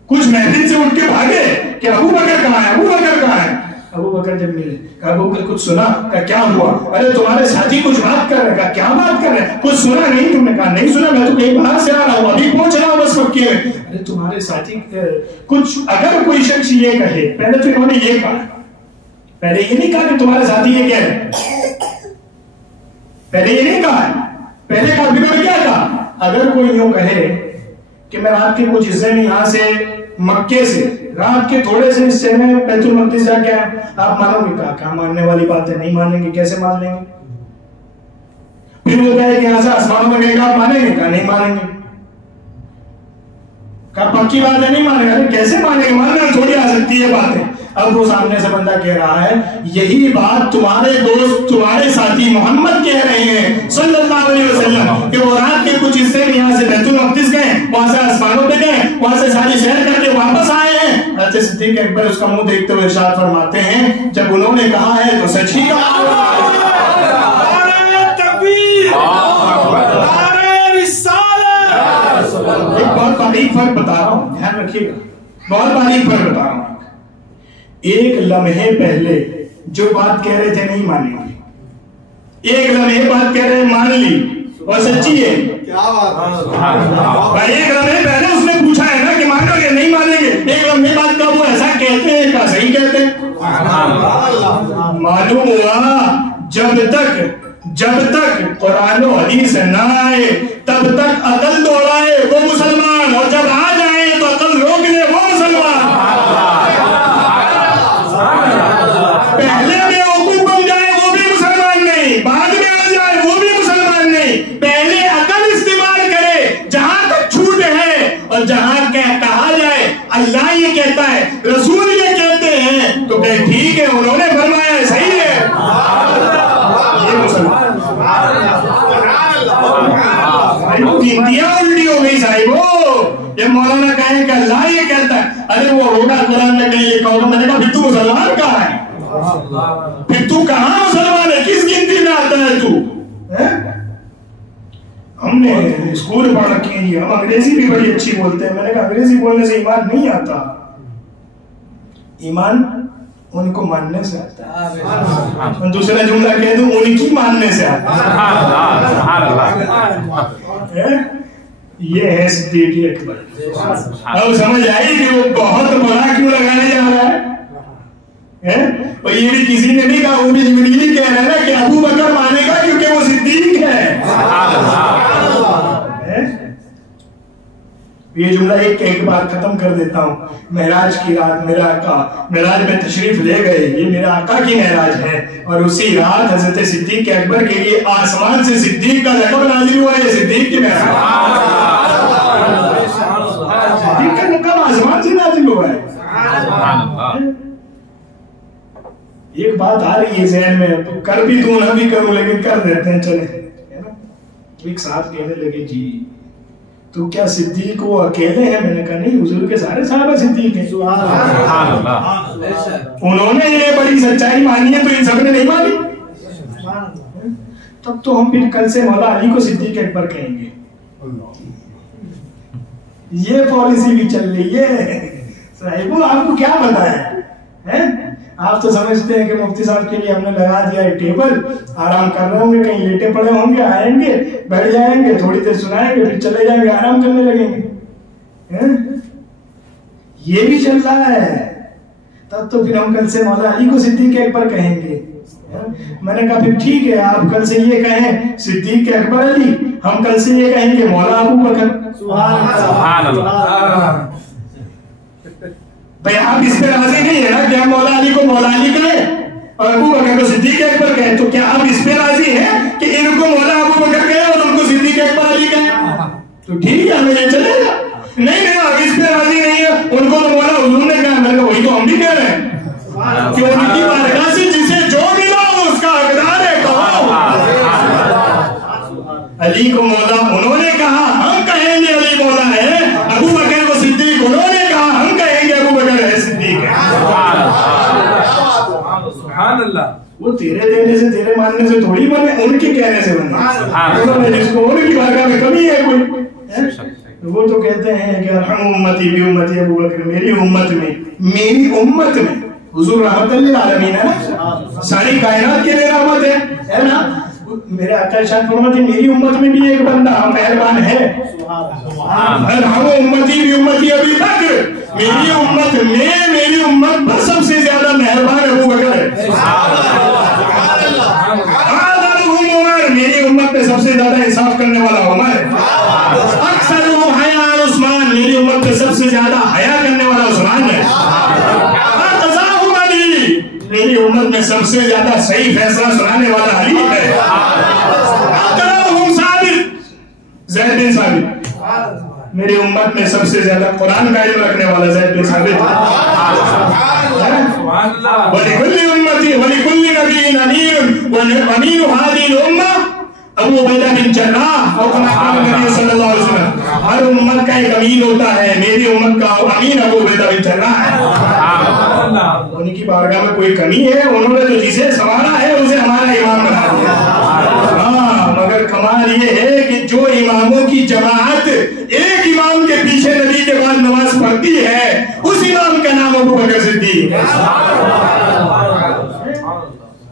کچھ محفل سے اٹھ کے بھاگے کہ ابو بکر کہاں ہے، ابو بکر کہاں ہے. ابو بکر جب ملے کہا ابو بکر کچھ سنا؟ کہا کیا ہوا؟ ارے تمہارے ساتھی کچھ بات کر رہے ہیں. کہا کیا بات کر رہے ہیں؟ کچھ سنا نہیں تم نے؟ کہا نہیں سنا، میں تو کہیں باہر سے آ رہا ہوں، ابھی پہنچ رہا ہوں بس مکے میں. ارے تمہارے ساتھی کچھ، اگر کوئی شخص یہ کہے، پہلے تو انہوں نے یہ کہا، پہلے یہ نہیں کہا کہ تمہارے ساتھی یہ کہہ رہے، پہلے یہ نہیں کہا، پہلے کہا نے کیا کہا؟ اگر کوئی یوں کہے کہ میں رات کے کچھ حصے میں یہاں سے مکے سے رات کے تھوڑے سے حصے میں بیت المقدس جا کے آپ مانو گے؟ کہا کہاں ماننے والی بات ہے، نہیں مانیں گے. کیسے مان لیں گے؟ پھر وہ کہے کہ یہاں سے آسمانوں میں گئے گا، آپ مانیں گے؟ کہا نہیں مانیں گے. کہا پکی بات ہے نہیں مانیں گے. کیسے مانیں گے؟ ماننے تھوڑی آ سکتی ہے باتیں. اب وہ سامنے سے بندہ کہہ رہا ہے یہی بات تمہارے دوست، تمہارے ساتھی محمد کہہ رہے ہیں صلی اللہ علیہ وسلم کہ وہ رات کے کچھ حصے میں یہاں سے بیت المقدس گئے، وہاں سے آسمانوں پہ گئے، وہاں سے ساری سیر کر کے واپس آئے ہیں. حضرت صدیق اکبر اس کا منہ دیکھتے ہوئے ارشاد فرماتے ہیں جب انہوں نے کہا ہے تو سچ ہی کہا. ایک بہت باریک فرق بتا رہا ہوں، دھیان رکھیے گا، بہت باریک فرق بتا رہا ہوں. ایک لمحے پہلے جو بات کہہ رہے تھے نہیں مانیں گے، ایک لمحے بات کہہ رہے ہیں مان لی اور سچی ہے. ایک لمحے پہلے اس نے پوچھا ہے نا کہ مانو گے نہیں مانیں گے، ایک لمحے بعد کا وہ ایسا کہتے ہیں کیا صحیح کہتے ہیں. معلوم ہوا جب تک قرآن و حدیث نہ آئے تب تک عقل دوڑائے وہ مسلمان، اور جب آ جائے تو عقل روک لے وہ مسلمان. پہلے میں حقوق بن جائے وہ بھی مسلمان نہیں، بعد میں آ جائے وہ بھی مسلمان نہیں. پہلے عقل استعمال کرے جہاں تک چھوٹ ہے، اور جہاں کہا جائے اللہ یہ کہتا ہے رسول یہ کہتے ہیں تو کہ ٹھیک ہے انہوں نے فرمایا ہے صحیح ہے، یہ مسلمان. انتہا الٹی ہو گئی صاحبو. یہ مولانا کہیں کہ اللہ یہ کہتا ہے، ارے وہ ہوگا قرآن میں کہیں لکھا ہوگا. میں نے کہا پھر تو مسلمان کہاں ہے، پھر تو کہاں مسلمان ہے، کس گنتی میں آتا ہے تو؟ ہم نے اسکول پڑھ رکھی ہے، ہم انگریزی بھی بڑی اچھی بولتے ہیں. میں نے کہا انگریزی بولنے سے ایمان نہیں آتا، ایمان ان کو ماننے سے آتا ہے. دوسرا جملہ کہہ دوں ان کی ماننے سے آتا ہے. یہ ہے صدیق اکبر. اب سمجھ آئی کہ وہ بہت بڑا کیوں لگانے جا رہا ہے. اور یہ بھی کسی نے نہیں کہا، وہ بھی جبریل کہہ رہا ہے نا کہ ابو بکر مانے گا کیونکہ وہ صدیق ہے. یہ جملہ ایک بار ختم کر دیتا ہوں. معراج کی رات میرا آقا معراج میں تشریف لے گئے، یہ میرا آقا کی معراج ہے، اور اسی رات حضرت صدیق اکبر کے لیے آسمان سے صدیق کا لقب نازل ہوا ہے. صدیق کی معراج، صدیق کا لقب آسمان سے نازل ہوا ہے. ایک بات آ رہی ہے ذہن میں، کر بھی دوں نہ بھی کروں لیکن کر دیتے ہیں چلے. ایک ساتھ کہنے لگے جی تو کیا صدیق وہ اکیلے ہیں؟ میں نے کہا نہیں، حضور کے سارے صحابہ صدیق ہیں. انہوں نے یہ بڑی سچائی مانی ہے تو ان سب نے نہیں مانی. تب تو ہم پھر کل سے مولا علی کو صدیق اکبر کہیں گے. یہ پالیسی بھی چل رہی ہے. صاحب آپ کو کیا پتا ہے؟ آپ تو سمجھتے ہیں کہ مفتی صاحب کے لیے ہم نے لگا دیا ہے ٹیبل، آرام کر رہے ہوں گے، کہیں لیٹے پڑے ہوں گے، آئیں گے بیٹھ جائیں گے، تھوڑی دیر سنائیں گے، پھر چلے جائیں گے، آرام کرنے لگیں گے. یہ بھی چل رہا ہے، تب تو پھر ہم کل سے مولا علی کو صدیق اکبر کہیں گے. میں نے کہا پھر ٹھیک ہے، آپ کل سے یہ کہیں صدیق اکبر علی، ہم کل سے یہ کہیں گے مولا ابو بکر. سبحان اللہ. بھئی آپ اس پہ راضی نہیں ہے نا کہ ہم مولا علی کو مولا علی کہیں اور ابو بکر کو صدیق اکبر کہیں، تو کیا آپ اس پہ راضی ہیں کہ ان کو مولا ابو بکر کہیں اور ان کو صدیق اکبر علی کہیں؟ تو ٹھیک ہے، ہمیں یہ چلے گا. نہیں آپ اس پہ راضی نہیں ہے، ان کو تو مولا حضور نے کہا. میں نے کہا وہی تو ہم بھی کہہ رہے ہیں کہ ان کی بارگاہ سے جسے جو ملا اس کا حقدار ہے. کہو علی کو مولا انہوں نے کہا، ہم کہیں گے علی مولا ہے. ابو بکر کو صدیق انہوں نے کہا، ہم کہیں گے ابو بکر ہے صدیق ہے. سبحان اللہ. وہ تیرے دینے سے تیرے ماننے سے تھوڑی بنے، ان کے کہنے سے بنے. جس کو ان کی بارگاہ میں کمی ہے کوئی، وہ تو کہتے ہیں کہ ارحم امتی بی امتی ابو بکر، میری امت میں حضور رحمت للعالمین ہے نا، ساری کائنات کے لیے رحمت ہے نا. میرے آقا ارشاد فرماتے ہیں میری امت میں بھی ایک بندہ مہربان ہے. ارحم امتی بی امتی ابی بکر، میری امت میں میری امت پر سب سے زیادہ مہربان ابو بکر ہے. میری امت میں سب سے زیادہ انصاف کرنے والا عمر ہے. اکثرهم حیاء عثمان، میری امت میں سب سے زیادہ حیا کرنے والا عثمان ہے. اقضاهم علی، میری امت میں سب سے زیادہ صحیح فیصلہ سنانے والا علی ہے. اقرأهم ثابت، زید بن ثابت، میری امت میں سب سے زیادہ قرآن کا علم رکھنے والا زید بن ثابت ہے. وَلِكُلِّ أُمَّةٍ وَلِكُلِّ نَبِيٍّ أَمِينٌ وَأَمِينُ هَذِهِ الْأُمَّةِ ابو عبیدہ بن جراح، اور نبی صلی اللہ علیہ وسلم، ہر امت کا ایک امین ہوتا ہے، میری امت کا امین ابو عبیدہ بن جراح ہے. ان کی بارگاہ میں کوئی کمی ہے؟ انہوں نے تو جسے سنبھالا ہے اسے ہمارا امام بنا دیا. ہاں، مگر کمال یہ ہے کہ جو اماموں کی جماعت ایک امام کے پیچھے نبی کے بعد نماز پڑھتی ہے، اس امام کا نام ابو بکر صدیق.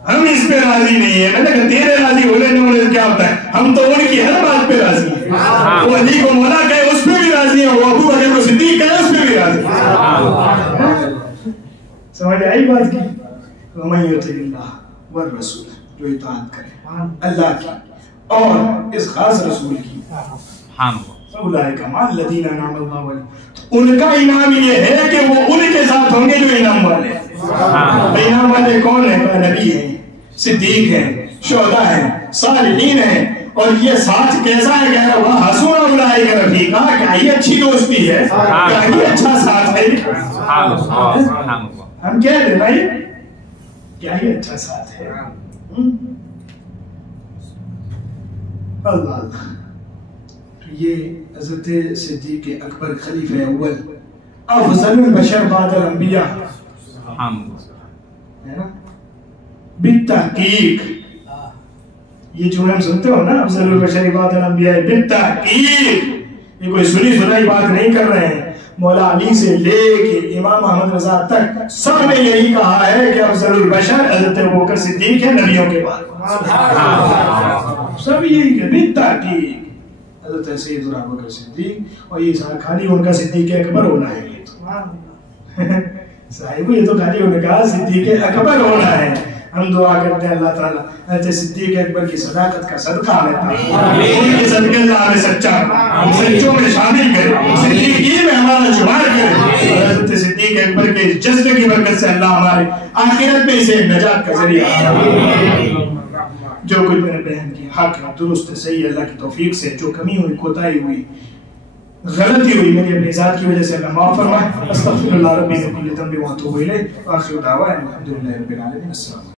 ہم اس پہ راضی نہیں ہیں. میں نے کہا تیرے راضی ہونے نہ ہونے کیا ہوتا ہے، ہم تو ان کی ہر بات پہ راضی ہیں. وہ علی کو مولا کہے اس پہ بھی راضی ہیں، وہ ابو بکر کو صدیق کہے اس پہ بھی راضی ہیں. سمجھ آئی بات کی؟ وَمَن يُطِعِ اللَّهَ وَالرَّسُولَ، جو اطاعت کرے اللہ کی اور اس خاص رسول کی، اولئک مع الذین انعم اللہ علیہم، ان کا انعام یہ ہے کہ وہ ان کے ساتھ ہوں گے جو انعام والے ہیں. انعام والے کون ہیں؟ نبی ہیں، صدیق ہیں، شہداء ہیں، صالحین ہیں. اور یہ ساتھ کیسا ہے؟ کہہ رہا وہ حسون اولئک رفیقا، کیا یہ اچھی دوستی ہے؟ کیا یہ اچھا ساتھ ہے؟ ہم کہہ دیں بھائی کیا یہ اچھا ساتھ ہے؟ اللہ. یہ حضرت صدیق اکبر خلیفہ اول افضل البشر بعد الانبیاء ہے نا. بالتحقیق یہ جو ہم سنتے ہو نا افضل البشر بعد الانبیاء، بالتحقیق یہ کوئی سنی سنائی بات نہیں کر رہے ہیں. مولا علی سے لے کے امام احمد رضا تک سب نے یہی کہا ہے کہ افضل البشر حضرت ابوبکر صدیق ہے نبیوں کے بعد. سب یہی کہ بالتحقیق حضرت سیدنا ابوبکر صدیق، اور یہ سارا خالی ان کا صدیق اکبر ہونا ہے. یہ تو صاحب یہ تو خالی ان کا صدیق اکبر ہونا ہے. ہم دعا کرتے ہیں اللہ تعالیٰ حضرت صدیق اکبر کی صداقت کا صدقہ ہمیں، ان کے صدقے اللہ ہمیں سچوں میں شامل کرے، صدیقین میں ہمارا شمار کرے. حضرت صدیق اکبر کے جذبے کی برکت سے اللہ ہمارے آخرت میں اسے نجات کا ذریعہ. جو کچھ میں نے بیان کیا حق ہے، درست صحیح، اللہ کی توفیق سے. جو کمی ہوئی، کوتاہی ہوئی، غلطی ہوئی، میری اپنی ذات کی وجہ سے اللہ معاف فرمائے. استغفر اللہ ربی من کل ذنب واتوب الیہ. آخر دعوانا الحمد للہ رب العالمین. السلام.